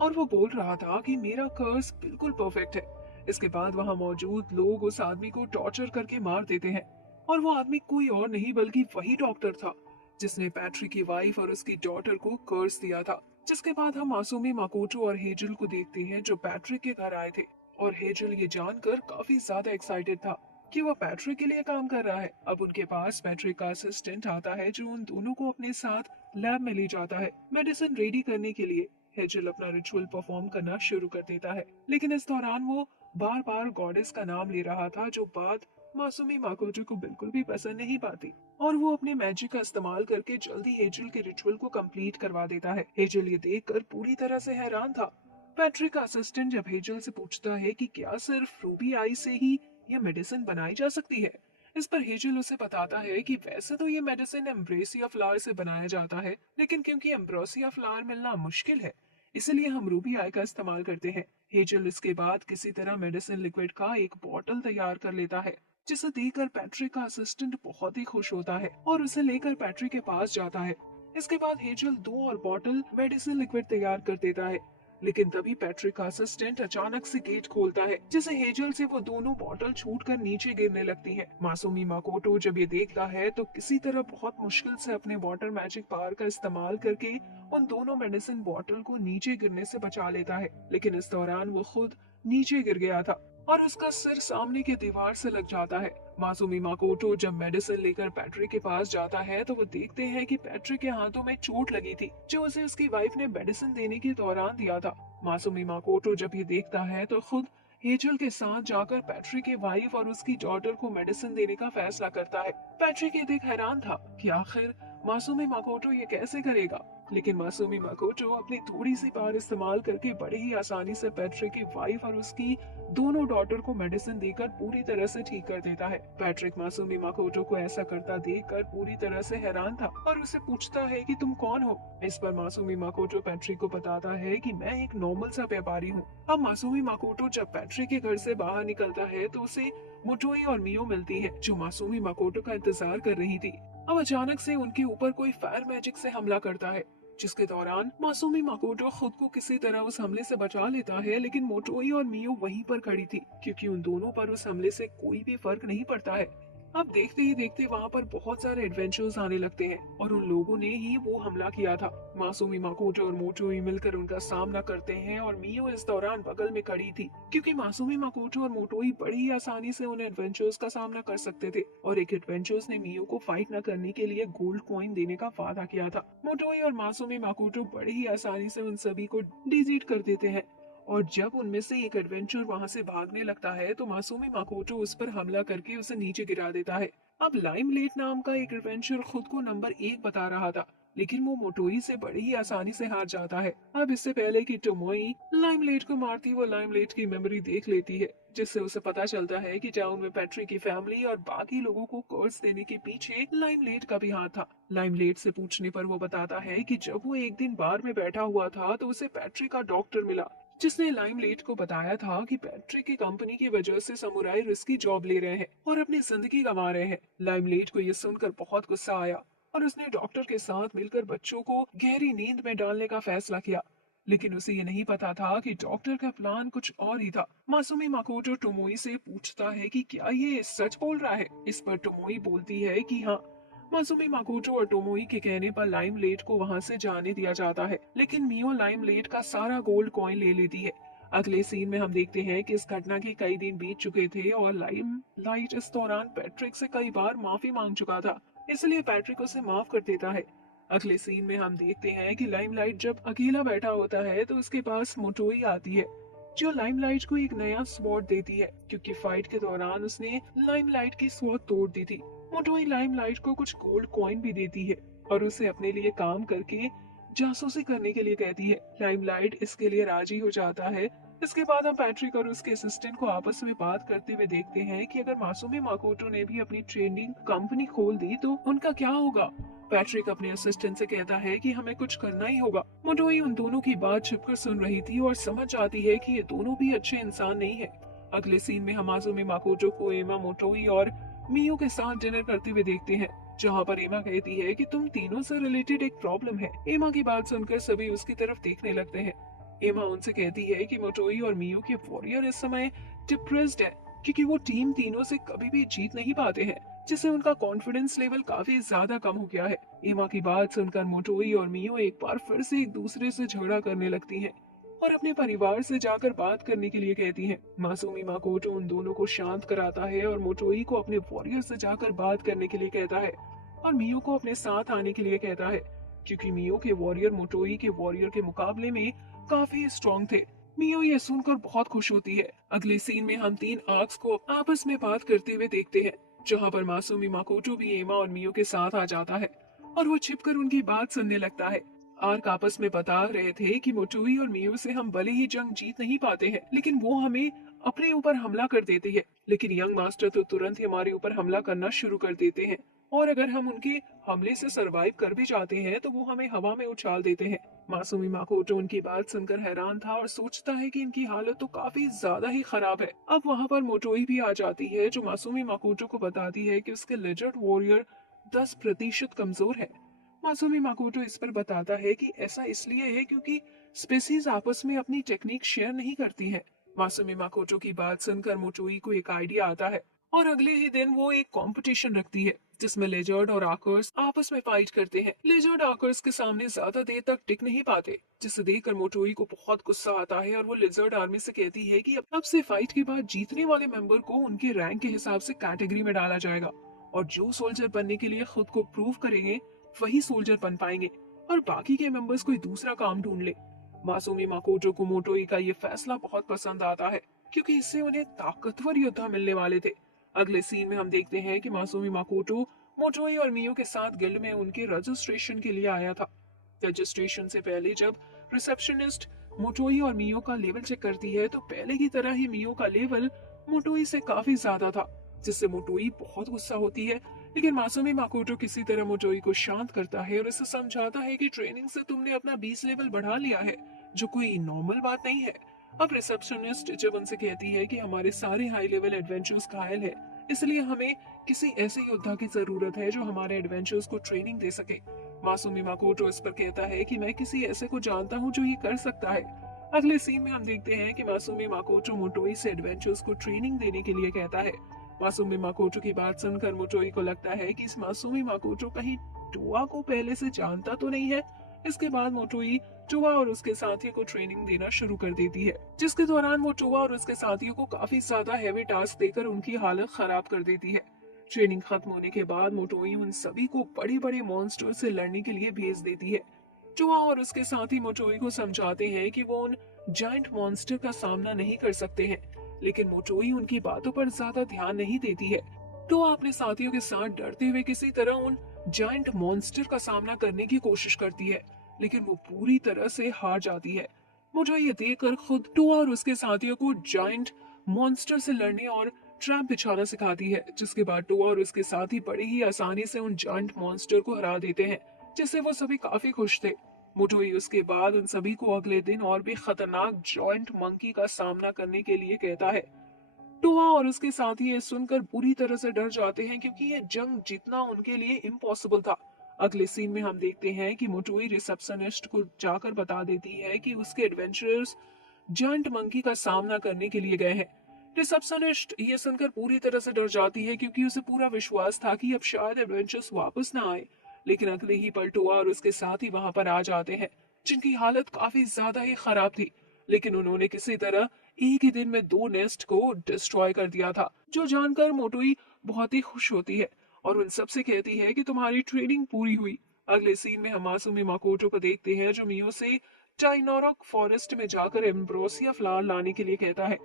और वो बोल रहा था कि मेरा कर्स बिल्कुल परफेक्ट है। इसके बाद वहां मौजूद लोग उस आदमी को टॉर्चर करके मार देते हैं और वो आदमी कोई और नहीं बल्कि वही डॉक्टर था जिसने पैट्रिक की वाइफ और उसकी डॉटर को कर्स दिया था। जिसके बाद हम मासूमी माकोटो और हेजल को देखते हैं, जो पैट्रिक के घर आए थे और हेजल ये जानकर काफी ज्यादा एक्साइटेड था कि वो पैट्रिक के लिए काम कर रहा है। अब उनके पास पैट्रिक का असिस्टेंट आता है, जो उन दोनों को अपने साथ लैब में ले जाता है मेडिसिन रेडी करने के लिए। हेजल अपना रिचुअल परफॉर्म करना शुरू कर देता है, लेकिन इस दौरान वो बार बार गॉडेस का नाम ले रहा था, जो बात मासूमी माकोटो को बिल्कुल भी पसंद नहीं पाती और वो अपने मैजिक का इस्तेमाल करके जल्दी हेजल के रिचुअल को कंप्लीट करवा देता है। हेजल ये देखकर पूरी तरह से हैरान था। पैट्रिक का असिस्टेंट जब हेजल से पूछता है कि क्या सिर्फ रूबी आई से ही यह मेडिसिन बनाई जा सकती है, इस पर हेजल उसे बताता है कि वैसे तो ये मेडिसिन एम्ब्रेसिया फ्लावर से बनाया जाता है, लेकिन क्योंकि एम्ब्रोसिया फ्लावर मिलना मुश्किल है, इसलिए हम रूबी आई का इस्तेमाल करते हैं। हेजल इसके बाद किसी तरह मेडिसिन लिक्विड का एक बॉटल तैयार कर लेता है, जिसे देखकर पैट्रिक का असिस्टेंट बहुत ही खुश होता है और उसे लेकर पैट्रिक के पास जाता है। इसके बाद हेजल 2 और बॉटल मेडिसिन लिक्विड तैयार कर देता है, लेकिन तभी पैट्रिक का असिस्टेंट अचानक से गेट खोलता है, जिसे हेजल से वो दोनों बॉटल छूटकर नीचे गिरने लगती हैं। मासूमी माकोटो जब ये देखता है तो किसी तरह बहुत मुश्किल से अपने वाटर मैजिक पावर का इस्तेमाल करके उन दोनों मेडिसिन बॉटल को नीचे गिरने से बचा लेता है, लेकिन इस दौरान वो खुद नीचे गिर गया था और उसका सिर सामने की दीवार से लग जाता है। मासूमी माकोटो जब मेडिसिन लेकर पैट्रिक के पास जाता है तो वो देखते हैं कि पैट्रिक के हाथों में चोट लगी थी, जो उसे उसकी वाइफ ने मेडिसिन देने के दौरान दिया था। मासूमी माकोटो जब ये देखता है तो खुद हेजल के साथ जाकर पैट्रिक की वाइफ और उसकी डॉटर को मेडिसिन देने का फैसला करता है। पैट्रिक ये देख हैरान था कि आखिर मासूमी माकोटो ये कैसे करेगा, लेकिन मासूमी माकोटो अपनी थोड़ी सी पावर इस्तेमाल करके बड़े ही आसानी से पैट्रिक की वाइफ और उसकी दोनों डॉटर को मेडिसिन देकर पूरी तरह से ठीक कर देता है। पैट्रिक मासूमी माकोटो को ऐसा करता देखकर पूरी तरह से हैरान था और उसे पूछता है कि तुम कौन हो। इस पर मासूमी माकोटो पैट्रिक को बताता है कि मैं एक नॉर्मल सा व्यापारी हूँ। अब मासूमी माकोटो जब पैट्रिक के घर से बाहर निकलता है तो उसे मोटोई और मियो मिलती है, जो मासूमी माकोटो का इंतजार कर रही थी। अब अचानक से उनके ऊपर कोई फायर मैजिक से हमला करता है, जिसके दौरान मासूमी माकोटो खुद को किसी तरह उस हमले से बचा लेता है, लेकिन मोटोई और मियो वहीं पर खड़ी थी, क्योंकि उन दोनों पर उस हमले से कोई भी फर्क नहीं पड़ता है। अब देखते ही देखते वहाँ पर बहुत सारे एडवेंचर्स आने लगते हैं और उन लोगों ने ही वो हमला किया था। मासूमी माकोटो और मोटोई मिलकर उनका सामना करते हैं और मियो इस दौरान बगल में खड़ी थी, क्योंकि मासूमी माकोटो और मोटोई बड़ी ही आसानी से उन एडवेंचर्स का सामना कर सकते थे और एक एडवेंचर्स ने मियो को फाइट न करने के लिए गोल्ड कॉइन देने का वादा किया था। मोटोई और मासूमी माकोटो बड़ी ही आसानी से उन सभी को डिजीट कर देते हैं और जब उनमें से एक एडवेंचर वहां से भागने लगता है तो मासूमी माकोटो उस पर हमला करके उसे नीचे गिरा देता है। अब लाइमलेट नाम का एक एडवेंचर खुद को नंबर 1 बता रहा था, लेकिन वो मोटोई से बड़ी ही आसानी से हार जाता है। अब इससे पहले कि टोमोई लाइमलाइट को मारती, वो लाइमलाइट की मेमोरी देख लेती है, जिससे उसे पता चलता है कि टाउन में पैट्रिक की फैमिली और बाकी लोगों को कर्ज देने के पीछे लाइमलाइट का भी हाथ था। लाइमलाइट से पूछने पर वो बताता है कि जब वो एक दिन बार में बैठा हुआ था तो उसे पैट्रिक का डॉक्टर मिला, जिसने लाइमलाइट को बताया था कि पैट्रिक की कंपनी की वजह से समुराई रिस्की जॉब ले रहे हैं और अपनी जिंदगी गंवा रहे हैं। लाइमलाइट को यह सुनकर बहुत गुस्सा आया और उसने डॉक्टर के साथ मिलकर बच्चों को गहरी नींद में डालने का फैसला किया। लेकिन उसे ये नहीं पता था कि डॉक्टर का प्लान कुछ और ही था। मासूमी माकोटो टोमोई से पूछता है कि क्या ये सच बोल रहा है। इस पर टोमोई बोलती है कि हाँ। मासूमी माकोटो और टोमोई के कहने पर लाइमलाइट को वहां से जाने दिया जाता है, लेकिन मियो लाइमलाइट का सारा गोल्ड कॉइन ले लेती है। अगले सीन में हम देखते हैं कि इस घटना के कई दिन बीत चुके थे और लाइमलाइट इस दौरान पैट्रिक से कई बार माफी मांग चुका था, इसलिए पैट्रिक उसे माफ कर देता है। अगले सीन में हम देखते हैं कि लाइमलाइट जब अकेला बैठा होता है तो उसके पास मोटोई आती है, जो लाइमलाइट को एक नया स्वॉर्ड देती है, क्योंकि फाइट के दौरान उसने लाइमलाइट की स्वॉर्ड तोड़ दी थी। मोटोई लाइमलाइट को कुछ गोल्ड कॉइन भी देती है और उसे अपने लिए काम करके जासूसी करने के लिए कहती है। लाइमलाइट इसके लिए राजी हो जाता है। इसके बाद हम पैट्रिक और उसके असिस्टेंट को आपस में बात करते हुए देखते हैं कि अगर मासूमी माकोटो ने भी अपनी ट्रेनिंग कंपनी खोल दी तो उनका क्या होगा। पैट्रिक अपने असिस्टेंट से कहता है कि हमें कुछ करना ही होगा। मोटोई उन दोनों की बात छिपकर सुन रही थी और समझ जाती है कि ये दोनों भी अच्छे इंसान नहीं है। अगले सीन में हम मासूमी माकोटो को एमा, मोटोई और मियो के साथ डिनर करते हुए देखते हैं, जहाँ पर एमा कहती है कि तुम तीनों से रिलेटेड एक प्रॉब्लम है। एमा की बात सुनकर सभी उसकी तरफ देखने लगते हैं। एमा उनसे कहती है कि मोटोई और मियो के वॉरियर इस समय डिप्रेस्ड है, क्योंकि वो टीम तीनों से कभी भी जीत नहीं पाते हैं, जिससे उनका कॉन्फिडेंस लेवल काफी ज्यादा कम हो गया है। एमा की बात सुनकर मोटोई और मियो एक बार फिर से एक दूसरे से झगड़ा करने लगती हैं और अपने परिवार से जाकर बात करने के लिए कहती हैं। मासूमी माकोटो उन दोनों को शांत कराता है और मोटोई को अपने वॉरियर से जाकर बात करने के लिए कहता है और मियो को अपने साथ आने के लिए कहता है, क्योंकि मियो के वॉरियर मोटोई के वॉरियर के मुकाबले में काफी स्ट्रॉन्ग थे। मियो ये सुनकर बहुत खुश होती है। अगले सीन में हम तीन आर्क्स को आपस में बात करते हुए देखते हैं, जहाँ पर मासूमी माकोटो भी एमा और मियो के साथ आ जाता है और वो छिपकर उनकी बात सुनने लगता है। आर्क आपस में बता रहे थे कि मोटोई और मियो से हम भले ही जंग जीत नहीं पाते हैं, लेकिन वो हमें अपने ऊपर हमला कर देते हैं। लेकिन यंग मास्टर तो तुरंत ही हमारे ऊपर हमला करना शुरू कर देते हैं और अगर हम उनके हमले से सरवाइव कर भी जाते हैं तो वो हमें हवा में उछाल देते हैं। मासूमी माकोटो उनकी बात सुनकर हैरान था और सोचता है कि इनकी हालत तो काफी ज्यादा ही खराब है। अब वहाँ पर मोटोई भी आ जाती है, जो मासूमी माकोटो को बताती है कि उसके लेजर्ड वॉरियर 10% कमजोर है। मासूमी माकोटो इस पर बताता है कि ऐसा इसलिए है क्योंकि स्पीसीज आपस में अपनी टेक्निक शेयर नहीं करती है। मासूमी माकोटो की बात सुनकर मोटोई को एक आइडिया आता है और अगले ही दिन वो एक कंपटीशन रखती है, जिसमें लेजर्ड और आकर्स आपस में फाइट करते हैं। लेजर्ड आकर्स के सामने ज्यादा देर तक टिक नहीं पाते, जिसे देखकर मोटोई को बहुत गुस्सा आता है और वो लेजर्ड आर्मी से कहती है कि अब से फाइट के बाद जीतने वाले मेंबर को उनके रैंक के हिसाब से कैटेगरी में डाला जाएगा और जो सोल्जर बनने के लिए खुद को प्रूव करेंगे वही सोल्जर बन पाएंगे और बाकी के मेंबर्स कोई दूसरा काम ढूंढ ले। मासूमी माकोटो को मोटोई का ये फैसला बहुत पसंद आता है, क्योंकि इससे उन्हें ताकतवर योद्धा मिलने वाले थे। अगले सीन में हम देखते हैं कि मासूमी माकोटो मोटोई और मियो के साथ गिल्ड में उनके रजिस्ट्रेशन के लिए आया था। रजिस्ट्रेशन से पहले जब रिसेप्शनिस्ट मोटोई और मियो का लेवल चेक करती है तो पहले की तरह ही मियो का लेवल मोटोई से काफी ज्यादा था, जिससे मोटोई बहुत गुस्सा होती है। लेकिन मासूमी माकोटो किसी तरह मोटोई को शांत करता है और उसे समझाता है कि ट्रेनिंग से तुमने अपना 20 लेवल बढ़ा लिया है, जो कोई नॉर्मल बात नहीं है। अब रिसेप्शनिस्ट जब उनसे कहती है कि हमारे सारे हाई लेवल एडवेंचर्स घायल है, इसलिए हमें किसी ऐसे योद्धा की जरूरत है जो हमारे एडवेंचर्स को ट्रेनिंग दे सके। मासूमी माकोटो इस पर कहता है कि मैं किसी ऐसे को जानता हूँ जो ये कर सकता है। अगले सीन में हम देखते हैं कि मासूमी माकोटो मोटोई से एडवेंचर्स को ट्रेनिंग देने के लिए कहता है। मासूमी माकोटो की बात सुनकर मोटोई को लगता है कि इस मासूमी माकोटो कहीं टोआ को पहले से जानता तो नहीं है। इसके बाद मोटोई टोआ और उसके साथियों को ट्रेनिंग देना शुरू कर देती है, जिसके दौरान वो टोआ और उसके साथियों को काफी ज्यादा हैवी टास्क देकर उनकी हालत खराब कर देती है। ट्रेनिंग खत्म होने के बाद मोटोई उन सभी को बड़े बड़े मॉन्स्टर से लड़ने के लिए भेज देती है। टोआ और उसके साथी मोटोई को समझाते हैं कि वो उन जायंट मॉन्स्टर का सामना नहीं कर सकते हैं, लेकिन मोटोई उनकी बातों पर ज्यादा ध्यान नहीं देती है। टोआ अपने साथियों के साथ डरते हुए किसी तरह उन जायंट मॉन्स्टर का सामना करने की कोशिश करती है, लेकिन वो पूरी तरह से हार जाती है। मुझे ये देखकर खुद टोआ और उसके साथियों को जायंट मॉन्स्टर से लड़ने और ट्रैप बिछाना सिखाती है, जिसके बाद टोआ और उसके साथी बड़ी ही आसानी से उन जायंट मॉन्स्टर को हरा देते हैं, जिससे वो सभी काफी खुश थे। मोटोई उसके बाद उन सभी को अगले दिन और भी खतरनाक जॉइंट मंकी का सामना करने के लिए कहता है। टोआ और उसके साथी ये सुनकर पूरी तरह से डर जाते हैं, क्योंकि ये जंग जीतना उनके लिए इम्पॉसिबल था। अगले सीन में हम देखते हैं कि मोटोई रिसेप्शनिस्ट को जाकर बता देती है कि उसके एडवेंचरर्स जायंट मंकी का सामना करने के लिए गए हैं। रिसेप्शनिस्ट ये सुनकर पूरी तरह से डर जाती है, क्योंकि उसे पूरा विश्वास था कि अब शायद एडवेंचर्स वापस ना आए। लेकिन अगले ही पल टोआ और उसके साथी वहां पर आ जाते हैं, जिनकी हालत काफी ज्यादा ही खराब थी। लेकिन उन्होंने किसी तरह एक ही दिन में 2 नेस्ट को डिस्ट्रॉय कर दिया था, जो जानकर मोटोई बहुत ही खुश होती है और उन सबसे कहती है कि तुम्हारी ट्रेनिंग पूरी हुई। अगले सीन में हम मासूमी माकोटो को देखते हैं, जो मियो से टाइनोरक फॉरेस्ट में जाकर एम्ब्रोसिया फ्लावर लाने के लिए कहता है।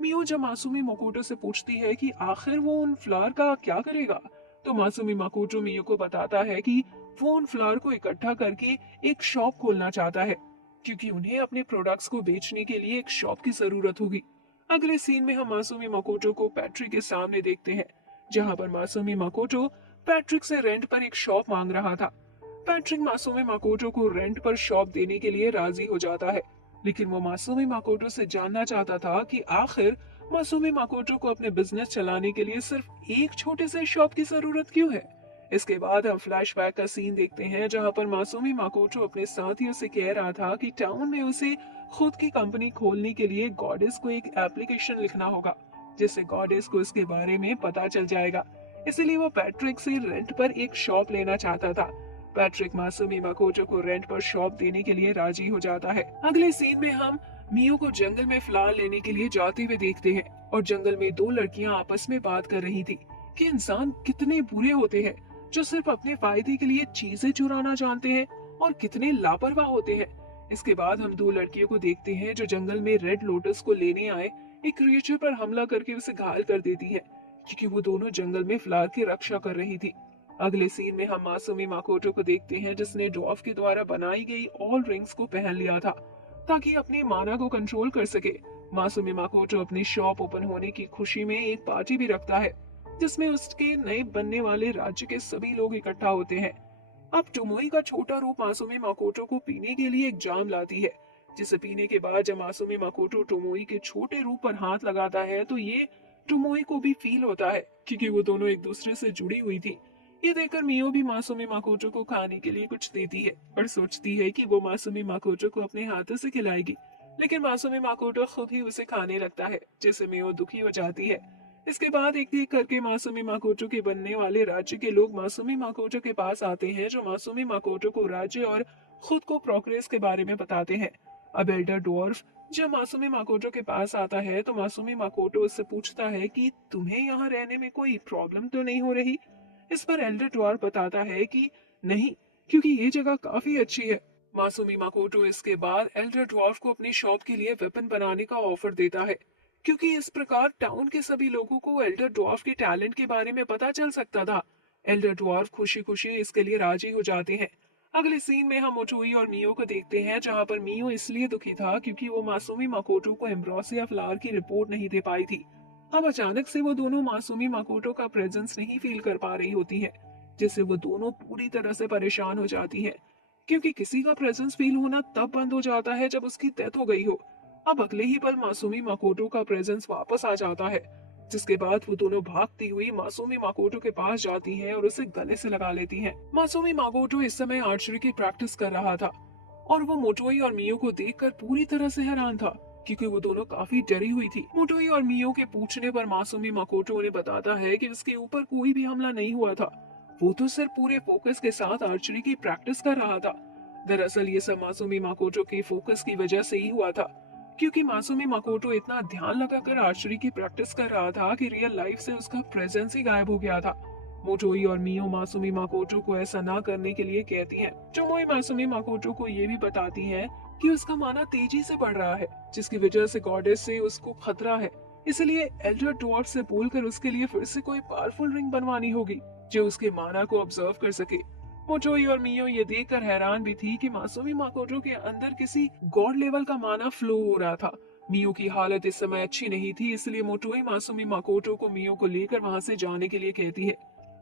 मियो जब मासूमी माकोटो से पूछती है कि आखिर वो उन फ्लावर का क्या करेगा, तो मासूमी माकोटो मियो को बताता है कि वो उन फ्लावर को इकट्ठा करके एक शॉप खोलना चाहता है, क्योंकि उन्हें अपने प्रोडक्ट्स को बेचने के लिए एक शॉप की जरूरत होगी। अगले सीन में हम मासूमी माकोटो को पैट्रिक के सामने देखते हैं, जहां पर मासूमी माकोटो पैट्रिक से रेंट पर एक शॉप मांग रहा था। पैट्रिक मासूमी माकोटो को रेंट पर शॉप देने के लिए राजी हो जाता है, लेकिन वो मासूमी माकोटो से जानना चाहता था कि आखिर मासूमी माकोटो को अपने बिजनेस चलाने के लिए सिर्फ एक छोटे से शॉप की जरूरत क्यों है। इसके बाद हम फ्लैशबैक का सीन देखते हैं, जहां पर मासूमी माकोटो अपने साथियों से कह रहा था कि टाउन में उसे खुद की कंपनी खोलने के लिए गॉडेस को एक एप्लीकेशन लिखना होगा, जिससे गॉडेस को इसके बारे में पता चल जाएगा। इसलिए वो पैट्रिक से रेंट पर एक शॉप लेना चाहता था। पैट्रिक मासूमी माकोटो को रेंट पर शॉप देने के लिए राजी हो जाता है। अगले सीन में हम मियो को जंगल में फ्लावर लेने के लिए जाते हुए देखते हैं, और जंगल में 2 लड़कियां आपस में बात कर रही थी कि इंसान कितने बुरे होते हैं, जो सिर्फ अपने फायदे के लिए चीजें चुराना जानते हैं, और कितने लापरवाह होते हैं। इसके बाद हम 2 लड़कियों को देखते हैं, जो जंगल में रेड लोटस को लेने आए एक क्रिएचर पर हमला करके उसे घायल कर देती है, क्योंकि वो दोनों जंगल में फ्लावर की रक्षा कर रही थी। अगले सीन में हम मासूमी माकोटो को देखते हैं, जिसने ड्वार्फ के द्वारा बनाई गई ऑल रिंग्स को पहन लिया था, ताकि अपनी माना को कंट्रोल कर सके। मासूमी माकोटो अपनी शॉप ओपन होने की खुशी में एक पार्टी भी रखता है, जिसमें उसके नए बनने वाले राज्य के सभी लोग इकट्ठा होते हैं। अब टोमोई का छोटा रूप मासूमी माकोटो को पीने के लिए एक जाम लाती है, जिसे पीने के बाद जब मासूमी माकोटो टोमोई के छोटे रूप पर हाथ लगाता है, तो ये टोमोई को भी फील होता है, क्योंकि वो दोनों एक दूसरे से जुड़ी हुई थी। ये देखकर मियो भी मासूमी माकोटो को खाने के लिए कुछ देती है और सोचती है कि वो मासूमी माकोटो को अपने हाथों से खिलाएगी, लेकिन मासूमी माकोटो खुद ही उसे खाने लगता है, जिससे मियो दुखी हो जाती है। इसके बाद एक एक करके मासूमी माकोटो के बनने वाले राज्य के लोग मासूमी माकोटो के पास आते हैं, जो मासूमी माकोटो को राज्य और खुद को प्रोग्रेस के बारे में बताते हैं। अब एल्डर डॉर्फ जब मासूमी माकोटो के पास आता है, तो मासूमी माकोटो उससे पूछता है कि तुम्हें यहाँ रहने में कोई प्रॉब्लम तो नहीं हो रही। इस पर एल्डर ड्वार्फ बताता है कि नहीं, क्योंकि ये जगह काफी अच्छी है। मासूमी माकोटो इसके बाद एल्डर ड्वार्फ को अपनी शॉप के लिए वेपन बनाने का ऑफर देता है, क्योंकि इस प्रकार टाउन के सभी लोगों को एल्डर ड्वार्फ के टैलेंट के बारे में पता चल सकता था। एल्डर ड्वार्फ खुशी खुशी इसके लिए राजी हो जाते हैं। अगले सीन में हम मोटोई और मियो को देखते हैं, जहां पर मियो इसलिए दुखी था क्योंकि वो मासूमी माकोटो को एम्ब्रोसिया फ्लावर की रिपोर्ट नहीं दे पाई थी। अब अचानक से वो दोनों मासूमी माकोटो का प्रेजेंस नहीं फील कर पा रही होती हैं, जिससे वो दोनों पूरी तरह से परेशान हो जाती हैं, क्योंकि किसी का प्रेजेंस फील होना तब बंद हो जाता है जब उसकी डेथ हो गई हो। अब अगले ही पल मासूमी माकोटो का प्रेजेंस वापस आ जाता है, जिसके बाद वो दोनों भागती हुई मासूमी माकोटो के पास जाती हैं और उसे गले से लगा लेती हैं। मासूमी माकोटो इस समय आर्चरी की प्रैक्टिस कर रहा था, और वो मोटोई और मियो को देखकर पूरी तरह से हैरान था, क्योंकि वो दोनों काफी डरी हुई थी। मोटोई और मियो के पूछने पर मासूमी माकोटो उन्हें बताता है कि उसके ऊपर कोई भी हमला नहीं हुआ था, वो तो सिर्फ पूरे फोकस के साथ आर्चरी की प्रैक्टिस कर रहा था। दरअसल ये सब मासूमी माकोटो के फोकस की वजह से ही हुआ था, क्योंकि मासूमी माकोटो इतना ध्यान लगाकर आर्चरी की प्रैक्टिस कर रहा था कि रियल लाइफ से उसका प्रेजेंस ही गायब हो गया था। मोटोई और मियो मासूमी माकोटो को ऐसा ना करने के लिए कहती हैं। टोमोई मासूमी माकोटो को ये भी बताती हैं कि उसका माना तेजी से बढ़ रहा है, जिसकी वजह से गॉडेस से उसको खतरा है। इसलिए एल्डर ड्वार्फ से बोलकर उसके लिए फिर से कोई पावरफुल रिंग बनवानी होगी जो उसके माना को ऑब्जर्व कर सके। मोटोई और मियो ये देखकर हैरान भी थी कि मासूमी माकोटो के अंदर किसी गॉड लेवल का माना फ्लो हो रहा था। मियो की हालत इस समय अच्छी नहीं थी, इसलिए मोटोई मासूमी माकोटो को मियो को लेकर वहां से जाने के लिए कहती है।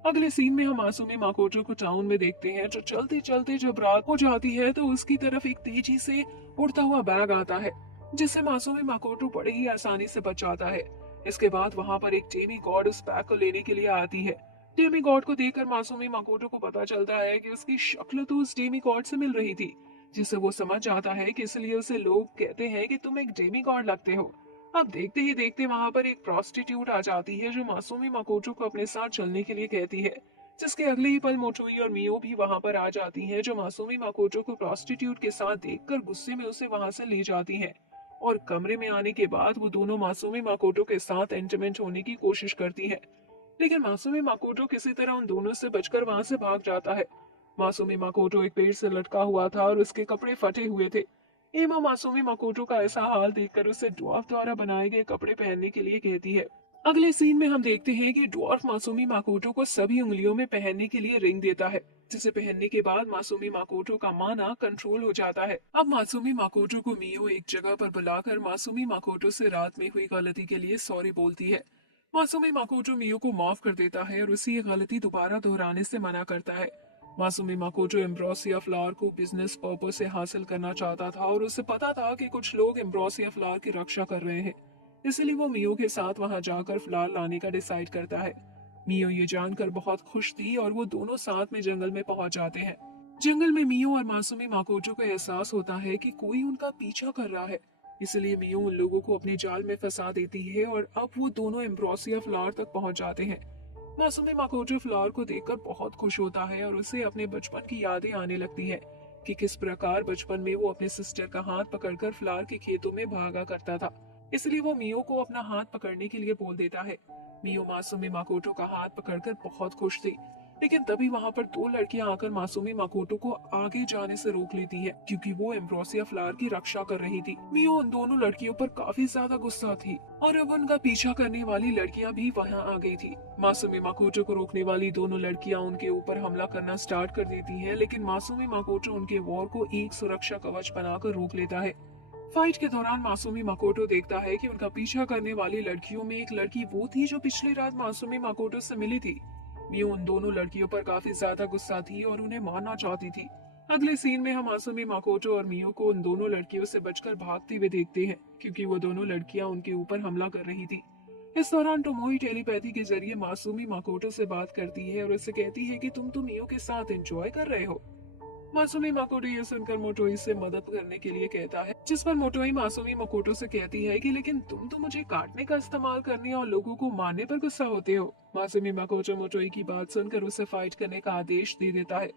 अगले सीन में हम मासूमी माकोटो को टाउन में देखते हैं, जो चलते चलते जब रात हो जाती है तो उसकी तरफ एक तेजी से उड़ता हुआ बैग आता है, जिससे मासूमी माकोटो बड़े ही आसानी से बच जाता है। इसके बाद वहां पर एक डेमी गॉड उस बैग को लेने के लिए आती है। डेमी गॉड को देखकर मासूमी माकोटो को पता चलता है कि उसकी शक्ल तो उस डेमी गॉड से मिल रही थी, जिससे वो समझ जाता है कि इसलिए उसे लोग कहते हैं कि तुम एक डेमी गॉड लगते हो। अब देखते ही देखते वहां पर एक प्रोस्टिट्यूट आ जाती है जो मासूमी माकोटो को अपने साथ चलने के लिए कहती है, जिसके अगले ही पल मोटोई और मियो भी वहां पर आ जाती हैं, जो मासूमी माकोटो को प्रोस्टिट्यूट के साथ देखकर गुस्से में उसे वहां से ले जाती हैं। और कमरे में आने के बाद वो दोनों मासूमी माकोटो के साथ इंटीमेट होने की कोशिश करती हैं, लेकिन मासूमी माकोटो किसी तरह उन दोनों से बचकर वहां से भाग जाता है। मासूमी माकोटो एक पेड़ से लटका हुआ था और उसके कपड़े फटे हुए थे। एमा मासूमी माकोटो का ऐसा हाल देखकर उसे ड्वार्फ द्वारा बनाए गए कपड़े पहनने के लिए कहती है। अगले सीन में हम देखते हैं कि ड्वार्फ मासूमी माकोटो को सभी उंगलियों में पहनने के लिए रिंग देता है, जिसे पहनने के बाद मासूमी माकोटो का माना कंट्रोल हो जाता है। अब मासूमी माकोटो को मियो एक जगह पर बुलाकर मासूमी माकोटो से रात में हुई गलती के लिए सॉरी बोलती है। मासूमी माकोटो मियो को माफ कर देता है और उसे ये गलती दोबारा दोहराने से मना करता है। मासूमी माकोटो एम्ब्रोसिया फ्लावर को बिजनेस पर्पस से हासिल करना चाहता था और उसे पता था कि कुछ लोग एम्ब्रोसिया फ्लावर की रक्षा कर रहे हैं, इसलिए वो मियो के साथ वहां जाकर फ्लावर लाने का डिसाइड करता है। मियो ये जानकर बहुत खुश थी और वो दोनों साथ में जंगल में पहुंच जाते हैं। जंगल में मियो और मासूमी माकोटो को एहसास होता है कि कोई उनका पीछा कर रहा है, इसलिए मियो उन लोगों को अपने जाल में फंसा देती है और अब वो दोनों एम्ब्रोसिया फ्लावर तक पहुंच जाते हैं। मासूमी माकोटो फ्लावर को देखकर बहुत खुश होता है और उसे अपने बचपन की यादें आने लगती है कि किस प्रकार बचपन में वो अपने सिस्टर का हाथ पकड़कर फ्लावर के खेतों में भागा करता था। इसलिए वो मियो को अपना हाथ पकड़ने के लिए बोल देता है। मियो मासूमी माकोटो का हाथ पकड़कर बहुत खुश थी, लेकिन तभी वहां पर दो लड़कियां आकर मासूमी माकोटो को आगे जाने से रोक लेती है, क्योंकि वो एम्ब्रोसिया फ्लावर की रक्षा कर रही थी। मियो उन दोनों लड़कियों पर काफी ज्यादा गुस्सा थी और अब उनका पीछा करने वाली लड़कियां भी वहां आ गई थी। मासूमी माकोटो को रोकने वाली दोनों लड़कियां उनके ऊपर हमला करना स्टार्ट कर देती है, लेकिन मासूमी माकोटो उनके वॉर को एक सुरक्षा कवच बनाकर रोक लेता है। फाइट के दौरान मासूमी माकोटो देखता है कि उनका पीछा करने वाली लड़कियों में एक लड़की वो थी जो पिछली रात मासूमी माकोटो से मिली थी। मियो उन दोनों लड़कियों पर काफी ज्यादा गुस्सा थी और उन्हें मारना चाहती थी। अगले सीन में हम मासूमी माकोटो और मियो को उन दोनों लड़कियों से बचकर भागते हुए देखते हैं, क्योंकि वो दोनों लड़कियां उनके ऊपर हमला कर रही थी। इस दौरान टोमोई टेलीपैथी के जरिए मासूमी माकोटो से बात करती है और उससे कहती है कि तुम तो मियो के साथ एंजॉय कर रहे हो। मासूमी माकोटो ये सुनकर मोटोई से मदद करने के लिए कहता है, जिस पर मोटोई मासूमी माकोटो से कहती है कि लेकिन तुम तो मुझे काटने का इस्तेमाल करने और लोगों को मारने पर गुस्सा होते हो। मासूमी माकोटो मोटोई की बात सुनकर उसे फाइट करने का आदेश दे देता है,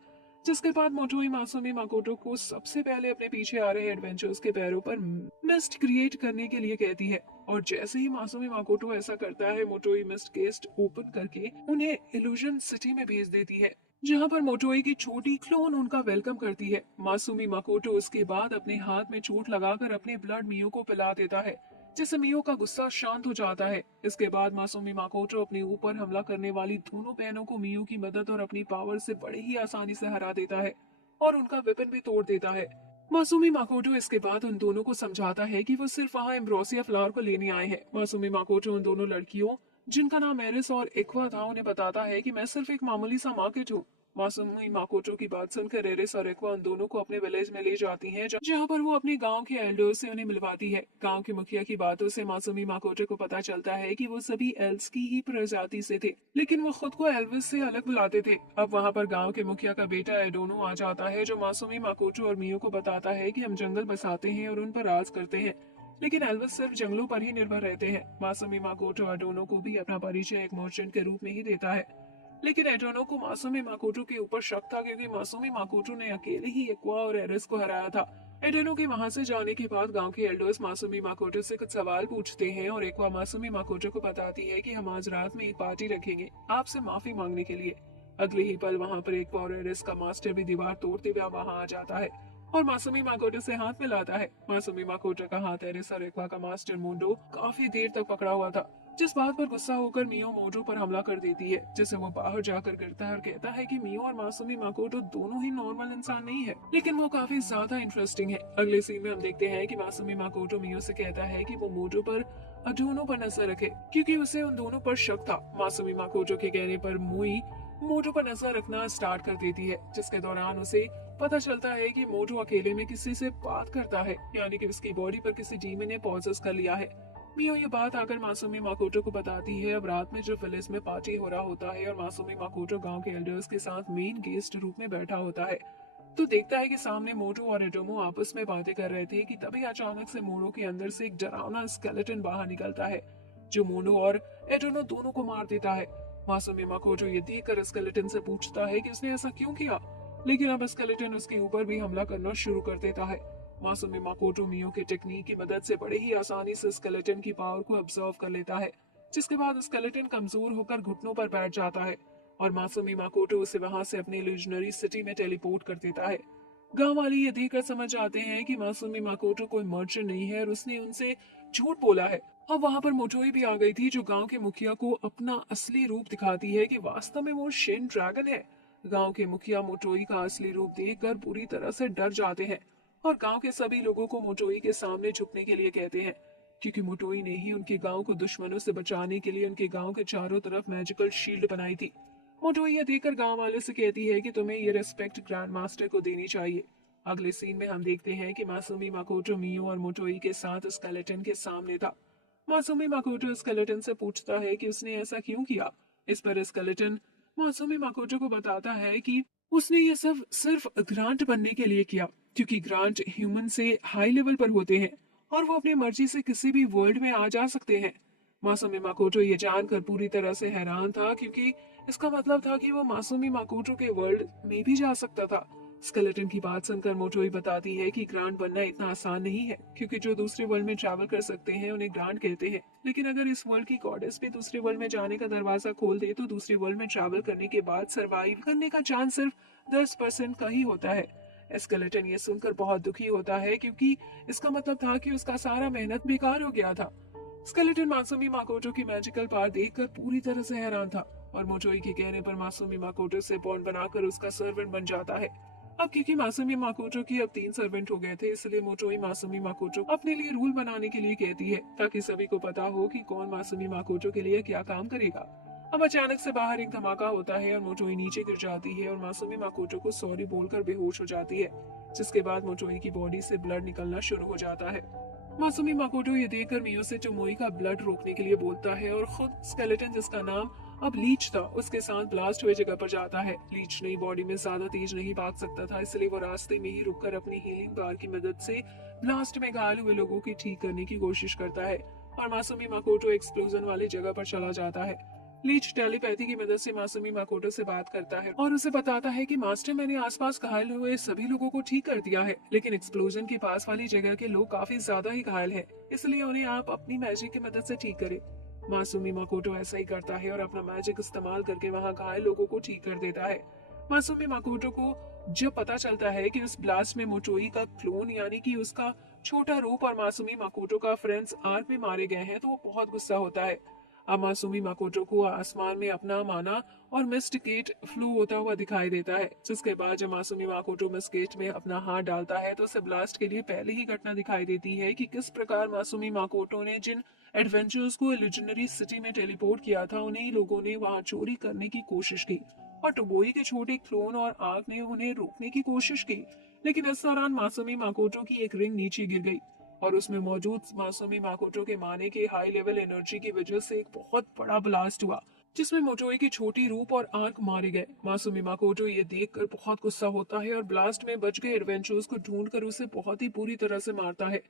जिसके बाद मोटोई मासूमी माकोटो को सबसे पहले अपने पीछे आ रहे एडवेंचर्स के पैरों पर मिस्ट क्रिएट करने के लिए कहती है। और जैसे ही मासूमी माकोटो ऐसा करता है, मोटोई मिस्ट केस्ट ओपन करके उन्हें इल्यूजन सिटी में भेज देती है, जहां पर मोटोई की छोटी क्लोन उनका वेलकम करती है। मासूमी माकोटो उसके बाद अपने हाथ में चोट लगाकर अपने ब्लड मियो को पिला देता है, जिससे मियो का गुस्सा शांत हो जाता है। इसके बाद मासूमी माकोटो अपने ऊपर हमला करने वाली दोनों बहनों को मियो की मदद और अपनी पावर से बड़े ही आसानी से हरा देता है और उनका वेपन भी तोड़ देता है। मासूमी माकोटो इसके बाद उन दोनों को समझाता है कि वो सिर्फ वहाँ एम्ब्रोसिया फ्लावर को लेने आए हैं। मासूमी माकोटो उन दोनों लड़कियों, जिनका नाम एरिस और एक्वा था, उन्हें बताता है कि मैं सिर्फ एक मामूली सा मार्केट हूँ। मासूमी माकोटो की बात सुनकर एरिस और एक्वा उन दोनों को अपने विलेज में ले जाती हैं, जहाँ पर वो अपने गांव के एल्डर्स से उन्हें मिलवाती है। गांव के मुखिया की बातों से मासूमी माकोटो को पता चलता है कि वो सभी एल्व्स की ही प्रजाति से थे, लेकिन वो खुद को एल्विस से अलग बुलाते थे। अब वहाँ पर गांव के मुखिया का बेटा एडोनो आ जाता है, जो मासूमी माकोटो और मियो को बताता है कि हम जंगल बसाते हैं और उन पर राज करते हैं, लेकिन एल्विस सिर्फ जंगलों पर ही निर्भर रहते हैं। मासूमी माकोटो एडोनो को भी अपना परिचय एक मर्चेंट के रूप में ही देता है, लेकिन एडोनो को मासूमी माकोटो के ऊपर शक था, क्योंकि मासूमी माकोटो ने अकेले ही एक्वा और एरिस को हराया था। एडोनो के वहां से जाने के बाद गांव के एल्डर्स मासूमी माकोटो से कुछ सवाल पूछते हैं और एक्वा मासूमी माकोटो को बताती है कि हम आज रात में एक पार्टी रखेंगे आपसे माफी मांगने के लिए। अगले ही पल वहां पर एक्वा और एरिस का मास्टर भी दीवार तोड़ते हुए वहां आ जाता है और मासूमी माकोटो से हाथ मिलाता है। मासूमी माकोटो का हाथ एरिस और एक्वा का मास्टर मुंडो काफी देर तक पकड़ा हुआ था, जिस बात पर गुस्सा होकर मियो मोजो पर हमला कर देती है, जिसे वो बाहर जाकर करता है और कहता है कि मियो और मासूमी माकोटो दोनों ही नॉर्मल इंसान नहीं है, लेकिन वो काफी ज्यादा इंटरेस्टिंग है। अगले सीन में हम देखते हैं कि मासूमी माकोटो मियो से कहता है कि वो मोजो पर दोनों पर नजर रखे, क्योंकि उसे उन दोनों पर शक था। मासूमी माकोटो के कहने पर मुई मोटो पर नजर रखना स्टार्ट कर देती है, जिसके दौरान उसे पता चलता है कि मोटो अकेले में किसी से बात करता है, यानी कि उसकी बॉडी पर किसी डीमन ने पॉजेस कर लिया है। मियो ये बात आकर मासूमी माकोटो को बताती है। अब रात में जो विलेज में पार्टी हो रहा होता है और मासूमी माकोटो गांव के एल्डर्स के साथ मेन गेस्ट रूप में बैठा होता है, तो देखता है कि सामने मोटो और एटोमो आपस में बातें कर रहे थे कि तभी अचानक से मोटो के अंदर से एक डरावना स्केलेटन बाहर निकलता है, जो मोटो और एटोनो दोनों को मार देता है। मासूमी माकोटो ये देखकर स्केलेटन से पूछता है कि उसने ऐसा क्यों किया, लेकिन अब स्केलेटन उसके ऊपर भी हमला करना शुरू कर देता है। मासूमी माकोटो मियो के टेक्निक की मदद से बड़े ही आसानी से स्केलेटन की पावर को ऑब्जर्व कर लेता है, जिसके बाद स्केलेटन कमजोर होकर घुटनों पर बैठ जाता है और मासूमी माकोटो उसे वहां से अपनी इल्यूजनरी सिटी में टेलीपोर्ट कर देता है। गांव वाले ये देखकर समझ जाते हैं कि मासूमी माकोटो कोई मर्चेंट नहीं है और उसने उनसे झूठ बोला है। अब वहां पर मोटोई भी आ गई थी, जो गांव के मुखिया को अपना असली रूप दिखाती है कि वास्तव में वो शेन ड्रैगन है। गांव के मुखिया मोटोई का असली रूप देखकर पूरी तरह से डर जाते हैं और गांव के सभी लोगों को मोटोई के सामने झुकने के लिए कहते हैं, क्योंकि मोटोई ने ही उनके गांव को दुश्मनों से बचाने के लिए उनके गांव के चारों तरफ मैजिकल शील्ड बनाई थी। मोटोई ये देखकर गांव वाले से कहती है कि तुम्हें ये रिस्पेक्ट ग्रैंड मास्टर को देनी चाहिए। अगले सीन में हम देखते हैं कि मासूमी माकोटो मियो और मोटोई के साथ स्केलेटन के सामने था। मासूमी माकोटो स्केलेटन से पूछता है कि उसने ऐसा क्यों किया। इस पर स्केलेटन मासूमी माकोटो को बताता है कि उसने ये सब सिर्फ ग्रांट बनने के लिए किया, क्योंकि ग्रांट ह्यूमन से हाई लेवल पर होते हैं और वो अपनी मर्जी से किसी भी वर्ल्ड में आ जा सकते हैं। मासूमी माकोटो ये जानकर पूरी तरह से हैरान था, क्योंकि इसका मतलब था कि वो मासूमी माकोटो के वर्ल्ड में भी जा सकता था। स्केलेटन की बात सुनकर मोटोई बताती है कि ग्रांट बनना इतना आसान नहीं है, क्योंकि जो दूसरे वर्ल्ड में ट्रैवल कर सकते हैं उन्हें ग्रांट कहते हैं, लेकिन अगर इस वर्ल्ड की गॉडेस भी दूसरे वर्ल्ड में जाने का दरवाजा खोल दे तो दूसरे वर्ल्ड में ट्रैवल करने के बाद सरवाइव करने का चांस सिर्फ 10% का ही होता है। स्केलेटन ये सुनकर बहुत दुखी होता है, क्योंकि इसका मतलब था कि उसका सारा मेहनत बेकार हो गया था। स्केलेटन मासूमी माकोटो की मैजिकल पावर देखकर पूरी तरह से हैरान था और मोटोई के कहने पर मासूमी माकोटो से बॉन्ड बनाकर उसका सर्वेंट बन जाता है। अब क्योंकि मासूमी माकोटो की अब 3 सर्वेंट हो गए थे, इसलिए मोटोई मासूमी माकोटो अपने लिए रूल बनाने के लिए कहती है, ताकि सभी को पता हो कि कौन मासूमी माकोटो के लिए क्या काम करेगा। अब अचानक से बाहर एक धमाका होता है और मोटोई नीचे गिर जाती है और मासूमी माकोटो को सॉरी बोलकर बेहोश हो जाती है, जिसके बाद मोटोई की बॉडी से ब्लड निकलना शुरू हो जाता है। मासूमी माकोटो ये देखकर मियो से टोमोई का ब्लड रोकने के लिए बोलता है और खुद स्केलेटन, जिसका नाम अब लीच था, उसके साथ ब्लास्ट हुए जगह पर जाता है। लीच नई बॉडी में ज्यादा तेज नहीं भाग सकता था, इसलिए वो रास्ते में ही रुककर अपनी हीलिंग पावर की मदद से ब्लास्ट में घायल हुए लोगों की ठीक करने की कोशिश करता है और मासूमी माकोटो एक्सप्लोजन वाली जगह पर चला जाता है। लीच टेलीपैथी की मदद से मासूमी माकोटो से बात करता है और उसे बताता है कि मास्टर, मैंने आसपास घायल हुए सभी लोगों को ठीक कर दिया है, लेकिन एक्सप्लोजन के पास वाली जगह के लोग काफी ज्यादा ही घायल हैं, इसलिए उन्हें आप अपनी मैजिक की मदद से ठीक करें। मासूमी माकोटो ऐसा ही करता है और अपना मैजिक इस्तेमाल करके वहाँ घायल लोगों को ठीक कर देता है। मासूमी माकोटो को जब पता चलता है कि उस ब्लास्ट में मोटोई का क्लोन, यानी कि उसका छोटा रूप और मासूमी माकोटो का फ्रेंड्स आर्क में मारे गए हैं, तो वो बहुत गुस्सा होता है। अब मासूमी माकोटो को आसमान में अपना माना और मिस्ट गेट फ्लो होता हुआ दिखाई देता है, जिसके बाद जब मासूमी माकोटो मिस्ट गेट में अपना हाथ डालता है तो उसे ब्लास्ट के लिए पहले ही घटना दिखाई देती है कि किस प्रकार मासूमी माकोटो ने जिन एडवेंचर्स को इल्यूजनरी सिटी में टेलीपोर्ट किया था, उन्हीं लोगों ने वहां चोरी करने की कोशिश की और टोबोई के छोटे क्लोन और आग ने उन्हें रोकने की कोशिश की, लेकिन इस दौरान मासूमी माकोटो की एक रिंग नीचे गिर गई और उसमें मौजूद मासूमी माकोटो के माने के हाई लेवल एनर्जी की वजह से एक बहुत बड़ा ब्लास्ट हुआ, जिसमें मोटोई की छोटी रूप और आंख मारे गए। मासूमी माकोटो ये देखकर बहुत गुस्सा होता है और ब्लास्ट में बच गए एडवेंचर्स को ढूंढकर उसे बहुत ही बुरी तरह से मारता है।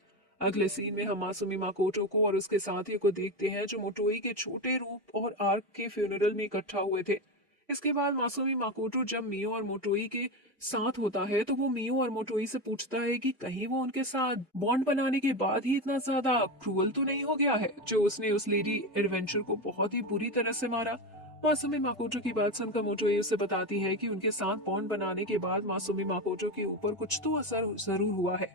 अगले सीन में हम मासूमी माकोटो को और उसके साथियों को देखते हैं, जो मोटोई के छोटे रूप और आर्क के फ्यूनरल में इकट्ठा हुए थे। इसके बाद मासूमी माकोटो जब मियो और मोटोई के साथ होता है तो वो मियो और मोटोई से पूछता है कि कहीं वो उनके साथ बॉन्ड बनाने के बाद ही इतना ज्यादा क्रूअल तो नहीं हो गया है, जो उसने उस लेडी एडवेंचर को बहुत ही बुरी तरह से मारा। मासूमी माकोटो की बात सुनकर मोटोई उसे बताती है कि उनके साथ बॉन्ड बनाने के बाद मासूमी माकोटो के ऊपर कुछ तो असर जरूर हुआ है।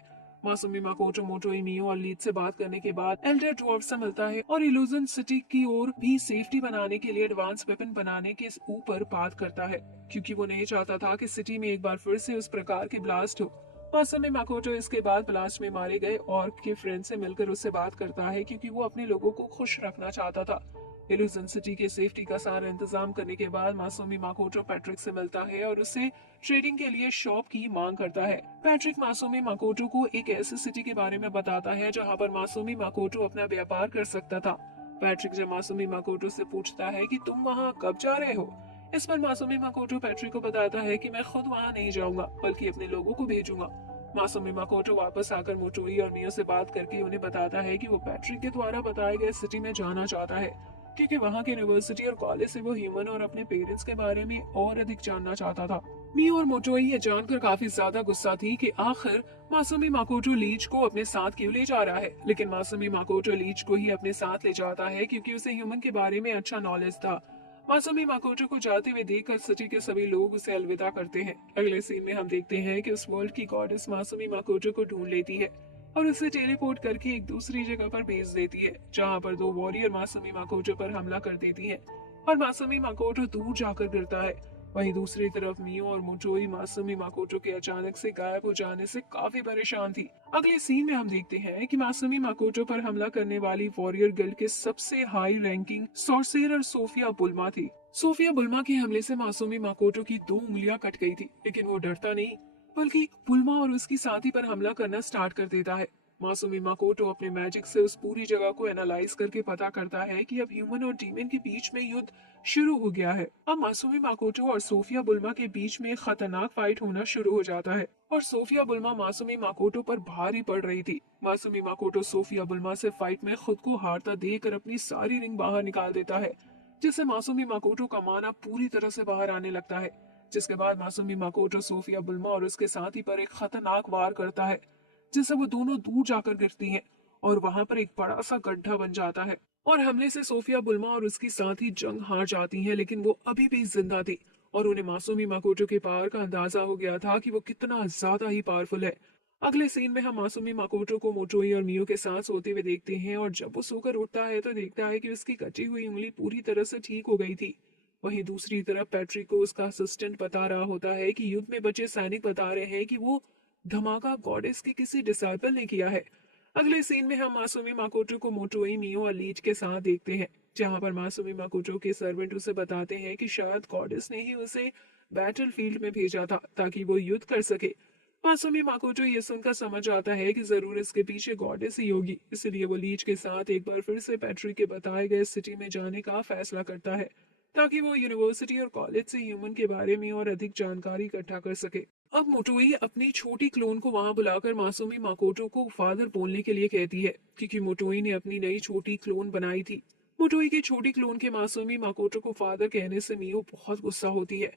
मासूमी माकोटो मोटोई, मियो और लीड से बात करने के बाद एल्डर ड्वार्फ से मिलता है और इल्यूजन सिटी की ओर भी सेफ्टी बनाने के लिए एडवांस वेपन बनाने के ऊपर बात करता है, क्योंकि वो नहीं चाहता था कि सिटी में एक बार फिर से उस प्रकार की ब्लास्ट हो। मासूमी माकोटो इसके बाद ब्लास्ट में मारे गए ऑर्क के फ्रेंड से मिलकर उससे बात करता है, क्योंकि वो अपने लोगों को खुश रखना चाहता था। इल्यूजन सिटी के सेफ्टी का सारा इंतजाम करने के बाद मासूमी माकोटो पैट्रिक से मिलता है और उससे ट्रेडिंग के लिए शॉप की मांग करता है। पैट्रिक मासूमी माकोटो को एक ऐसी सिटी के बारे में बताता है जहां पर मासूमी माकोटो अपना व्यापार कर सकता था। पैट्रिक जब मासूमी माकोटो से पूछता है कि तुम वहां कब जा रहे हो, इस पर मासूमी माकोटो पैट्रिक को बताता है कि मैं खुद वहां नहीं जाऊंगा बल्कि अपने लोगों को भेजूंगा। मासूमी माकोटो वापस आकर मोटोई और मियो से बात करके उन्हें बताता है कि वो पैट्रिक के द्वारा बताए गए सिटी में जाना चाहता है, क्योंकि वहाँ के यूनिवर्सिटी और कॉलेज से वो ह्यूमन और अपने पेरेंट्स के बारे में और अधिक जानना चाहता था। मियो और मोटोई ये जानकर काफी ज्यादा गुस्सा थी कि आखिर मासूमी माकोटो लीच को अपने साथ क्यों ले जा रहा है, लेकिन मासूमी माकोटो लीच को ही अपने साथ ले जाता है क्योंकि उसे ह्यूमन के बारे में अच्छा नॉलेज था। मासूमी माकोटो को जाते हुए देखकर सिटी के सभी लोग उसे अलविदा करते हैं। अगले सीन में हम देखते हैं कि उस वर्ल्ड की गॉडेस मासूमी माकोटो को ढूंढ लेती है और उसे टेलीपोर्ट करके एक दूसरी जगह पर भेज देती है, जहां पर दो वॉरियर मासूमी माकोटो पर हमला कर देती हैं और मासूमी माकोटो दूर जाकर गिरता है। वहीं दूसरी तरफ मियो और मोटोई मासूमी माकोटो के अचानक से गायब हो जाने से काफी परेशान थी। अगले सीन में हम देखते हैं कि मासूमी माकोटो पर हमला करने वाली वॉरियर गिल्ड के सबसे high ranking sorcerer Sophia Bulma थी। सोफिया बुल्मा के हमले से मासूमी माकोटो की 2 उंगलियां कट गई थी, लेकिन वो डरता नहीं बल्कि बुल्मा और उसकी साथी पर हमला करना स्टार्ट कर देता है। मासूमी माकोटो अपने मैजिक से उस पूरी जगह को एनालाइज करके पता करता है कि अब ह्यूमन और डीमन के बीच में युद्ध शुरू हो गया है। अब मासूमी माकोटो और सोफिया बुल्मा के बीच में एक खतरनाक फाइट होना शुरू हो जाता है और सोफिया बुल्मा मासूमी माकोटो पर भारी पड़ रही थी। मासूमी माकोटो सोफिया बुल्मा से फाइट में खुद को हारता देखकर अपनी सारी रिंग बाहर निकाल देता है, जिससे मासूमी माकोटो का माना पूरी तरह से बाहर आने लगता है। जिसके बाद मासूमी माकोटो सोफिया बुल्मा और उसके साथी पर एक खतरनाक वार करता है, जिससे वो दोनों दूर जाकर गिरती हैं और वहां पर एक बड़ा सा गड्ढा बन जाता है और हमले से सोफिया बुल्मा और उसकी साथी जंग हार जाती हैं, लेकिन वो अभी भी जिंदा थी और उन्हें मासूमी माकोटो के पावर का अंदाजा हो गया था कि वो कितना ज्यादा ही पावरफुल है। अगले सीन में हम मासूमी माकोटो को मोटोई और मियो के साथ सोते हुए देखते हैं और जब वो सोकर उठता है तो देखता है कि उसकी कटी हुई उंगली पूरी तरह से ठीक हो गई थी। वहीं दूसरी तरफ पैट्रिक को उसका असिस्टेंट बता रहा होता है कि युद्ध में बचे सैनिक बता रहे हैं कि वो धमाका गॉडेस के किसी डिसाइपल ने किया है। अगले सीन में हम मासूमी माकोटो को मोटोई, मियो और लीच के साथ देखते हैं, जहां पर मासूमी माकोटो के सर्वेंट उसे बताते हैं कि शायद गॉडेस ने ही उसे बैटल फील्ड में भेजा था ताकि वो युद्ध कर सके। मासूमी माकोटो ये सुनकर समझ आता है कि जरूर इसके पीछे गॉडेस ही होगी, इसलिए वो लीच के साथ एक बार फिर से पैट्रिक के बताए गए सिटी में जाने का फैसला करता है ताकि वो यूनिवर्सिटी और कॉलेज से ह्यूमन के बारे में और अधिक जानकारी इकट्ठा कर सके। अब मोटोई अपनी छोटी क्लोन को वहां बुलाकर मासूमी माकोटो को फादर बोलने के लिए कहती है, क्योंकि मोटोई ने अपनी नई छोटी क्लोन बनाई थी। मोटोई की छोटी क्लोन के मासूमी माकोटो को फादर कहने से मियो बहुत गुस्सा होती है।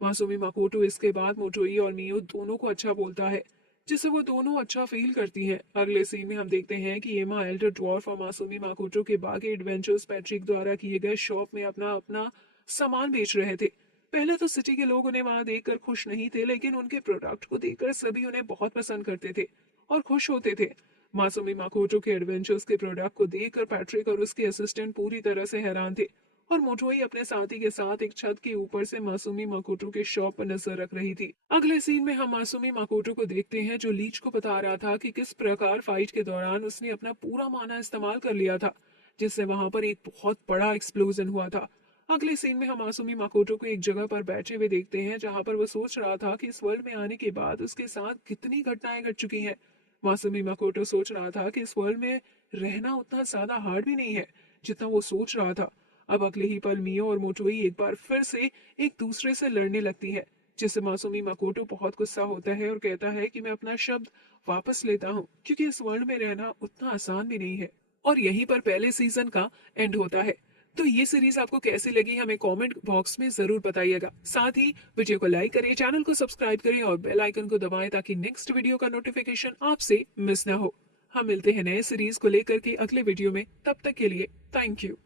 मासूमी माकोटो इसके बाद मोटोई और मियो दोनों को अच्छा बोलता है, जिससे वो दोनों अच्छा फील करती हैं। अगले सीन में हम देखते हैं कि एमा, एल्डर ड्वार्फ और मासूमी माकोटो के बाकी एडवेंचर्स पैट्रिक द्वारा किए गए शॉप में अपना अपना सामान बेच रहे थे। पहले तो सिटी के लोग उन्हें वहां देखकर खुश नहीं थे, लेकिन उनके प्रोडक्ट को देखकर सभी उन्हें बहुत पसंद करते थे और खुश होते थे। मासूमी माकोटो के एडवेंचर्स के प्रोडक्ट को देखकर पैट्रिक और उसके असिस्टेंट पूरी तरह से हैरान थे और मोटोई अपने साथी के साथ एक छत के ऊपर से मासूमी माकोटो के शॉप पर नजर रख रही थी। अगले सीन में हम मासूमी माकोटो को देखते हैं, जो लीच को बता रहा था कि किस प्रकार फाइट के दौरान उसने अपना पूरा माना इस्तेमाल कर लिया था, जिससे वहां पर एक बहुत बड़ा एक्सप्लोजन हुआ था। अगले सीन में हम मासूमी माकोटो को एक जगह पर बैठे हुए देखते हैं, जहां पर वो सोच रहा था कि इस वर्ल्ड में आने के बाद उसके साथ कितनी घटनाएं घट चुकी हैं। मासूमी माकोटो सोच रहा था कि इस वर्ल्ड में रहना उतना ज्यादा हार्ड भी नहीं है जितना वो सोच रहा था। अब अगले ही पल मियो और मोटोई एक बार फिर से एक दूसरे से लड़ने लगती है, जिससे मासूमी माकोटो बहुत गुस्सा होता है और कहता है कि मैं अपना शब्द वापस लेता हूँ, क्योंकि इस वर्ल्ड में रहना उतना आसान भी नहीं है। और यहीं पर पहले सीजन का एंड होता है। तो ये सीरीज आपको कैसी लगी हमें कमेंट बॉक्स में जरूर बताइएगा। साथ ही वीडियो को लाइक करें, चैनल को सब्सक्राइब करें और बेल आइकन को दबाएं ताकि नेक्स्ट वीडियो का नोटिफिकेशन आपसे मिस ना हो। हम मिलते हैं नए सीरीज को लेकर के अगले वीडियो में, तब तक के लिए थैंक यू।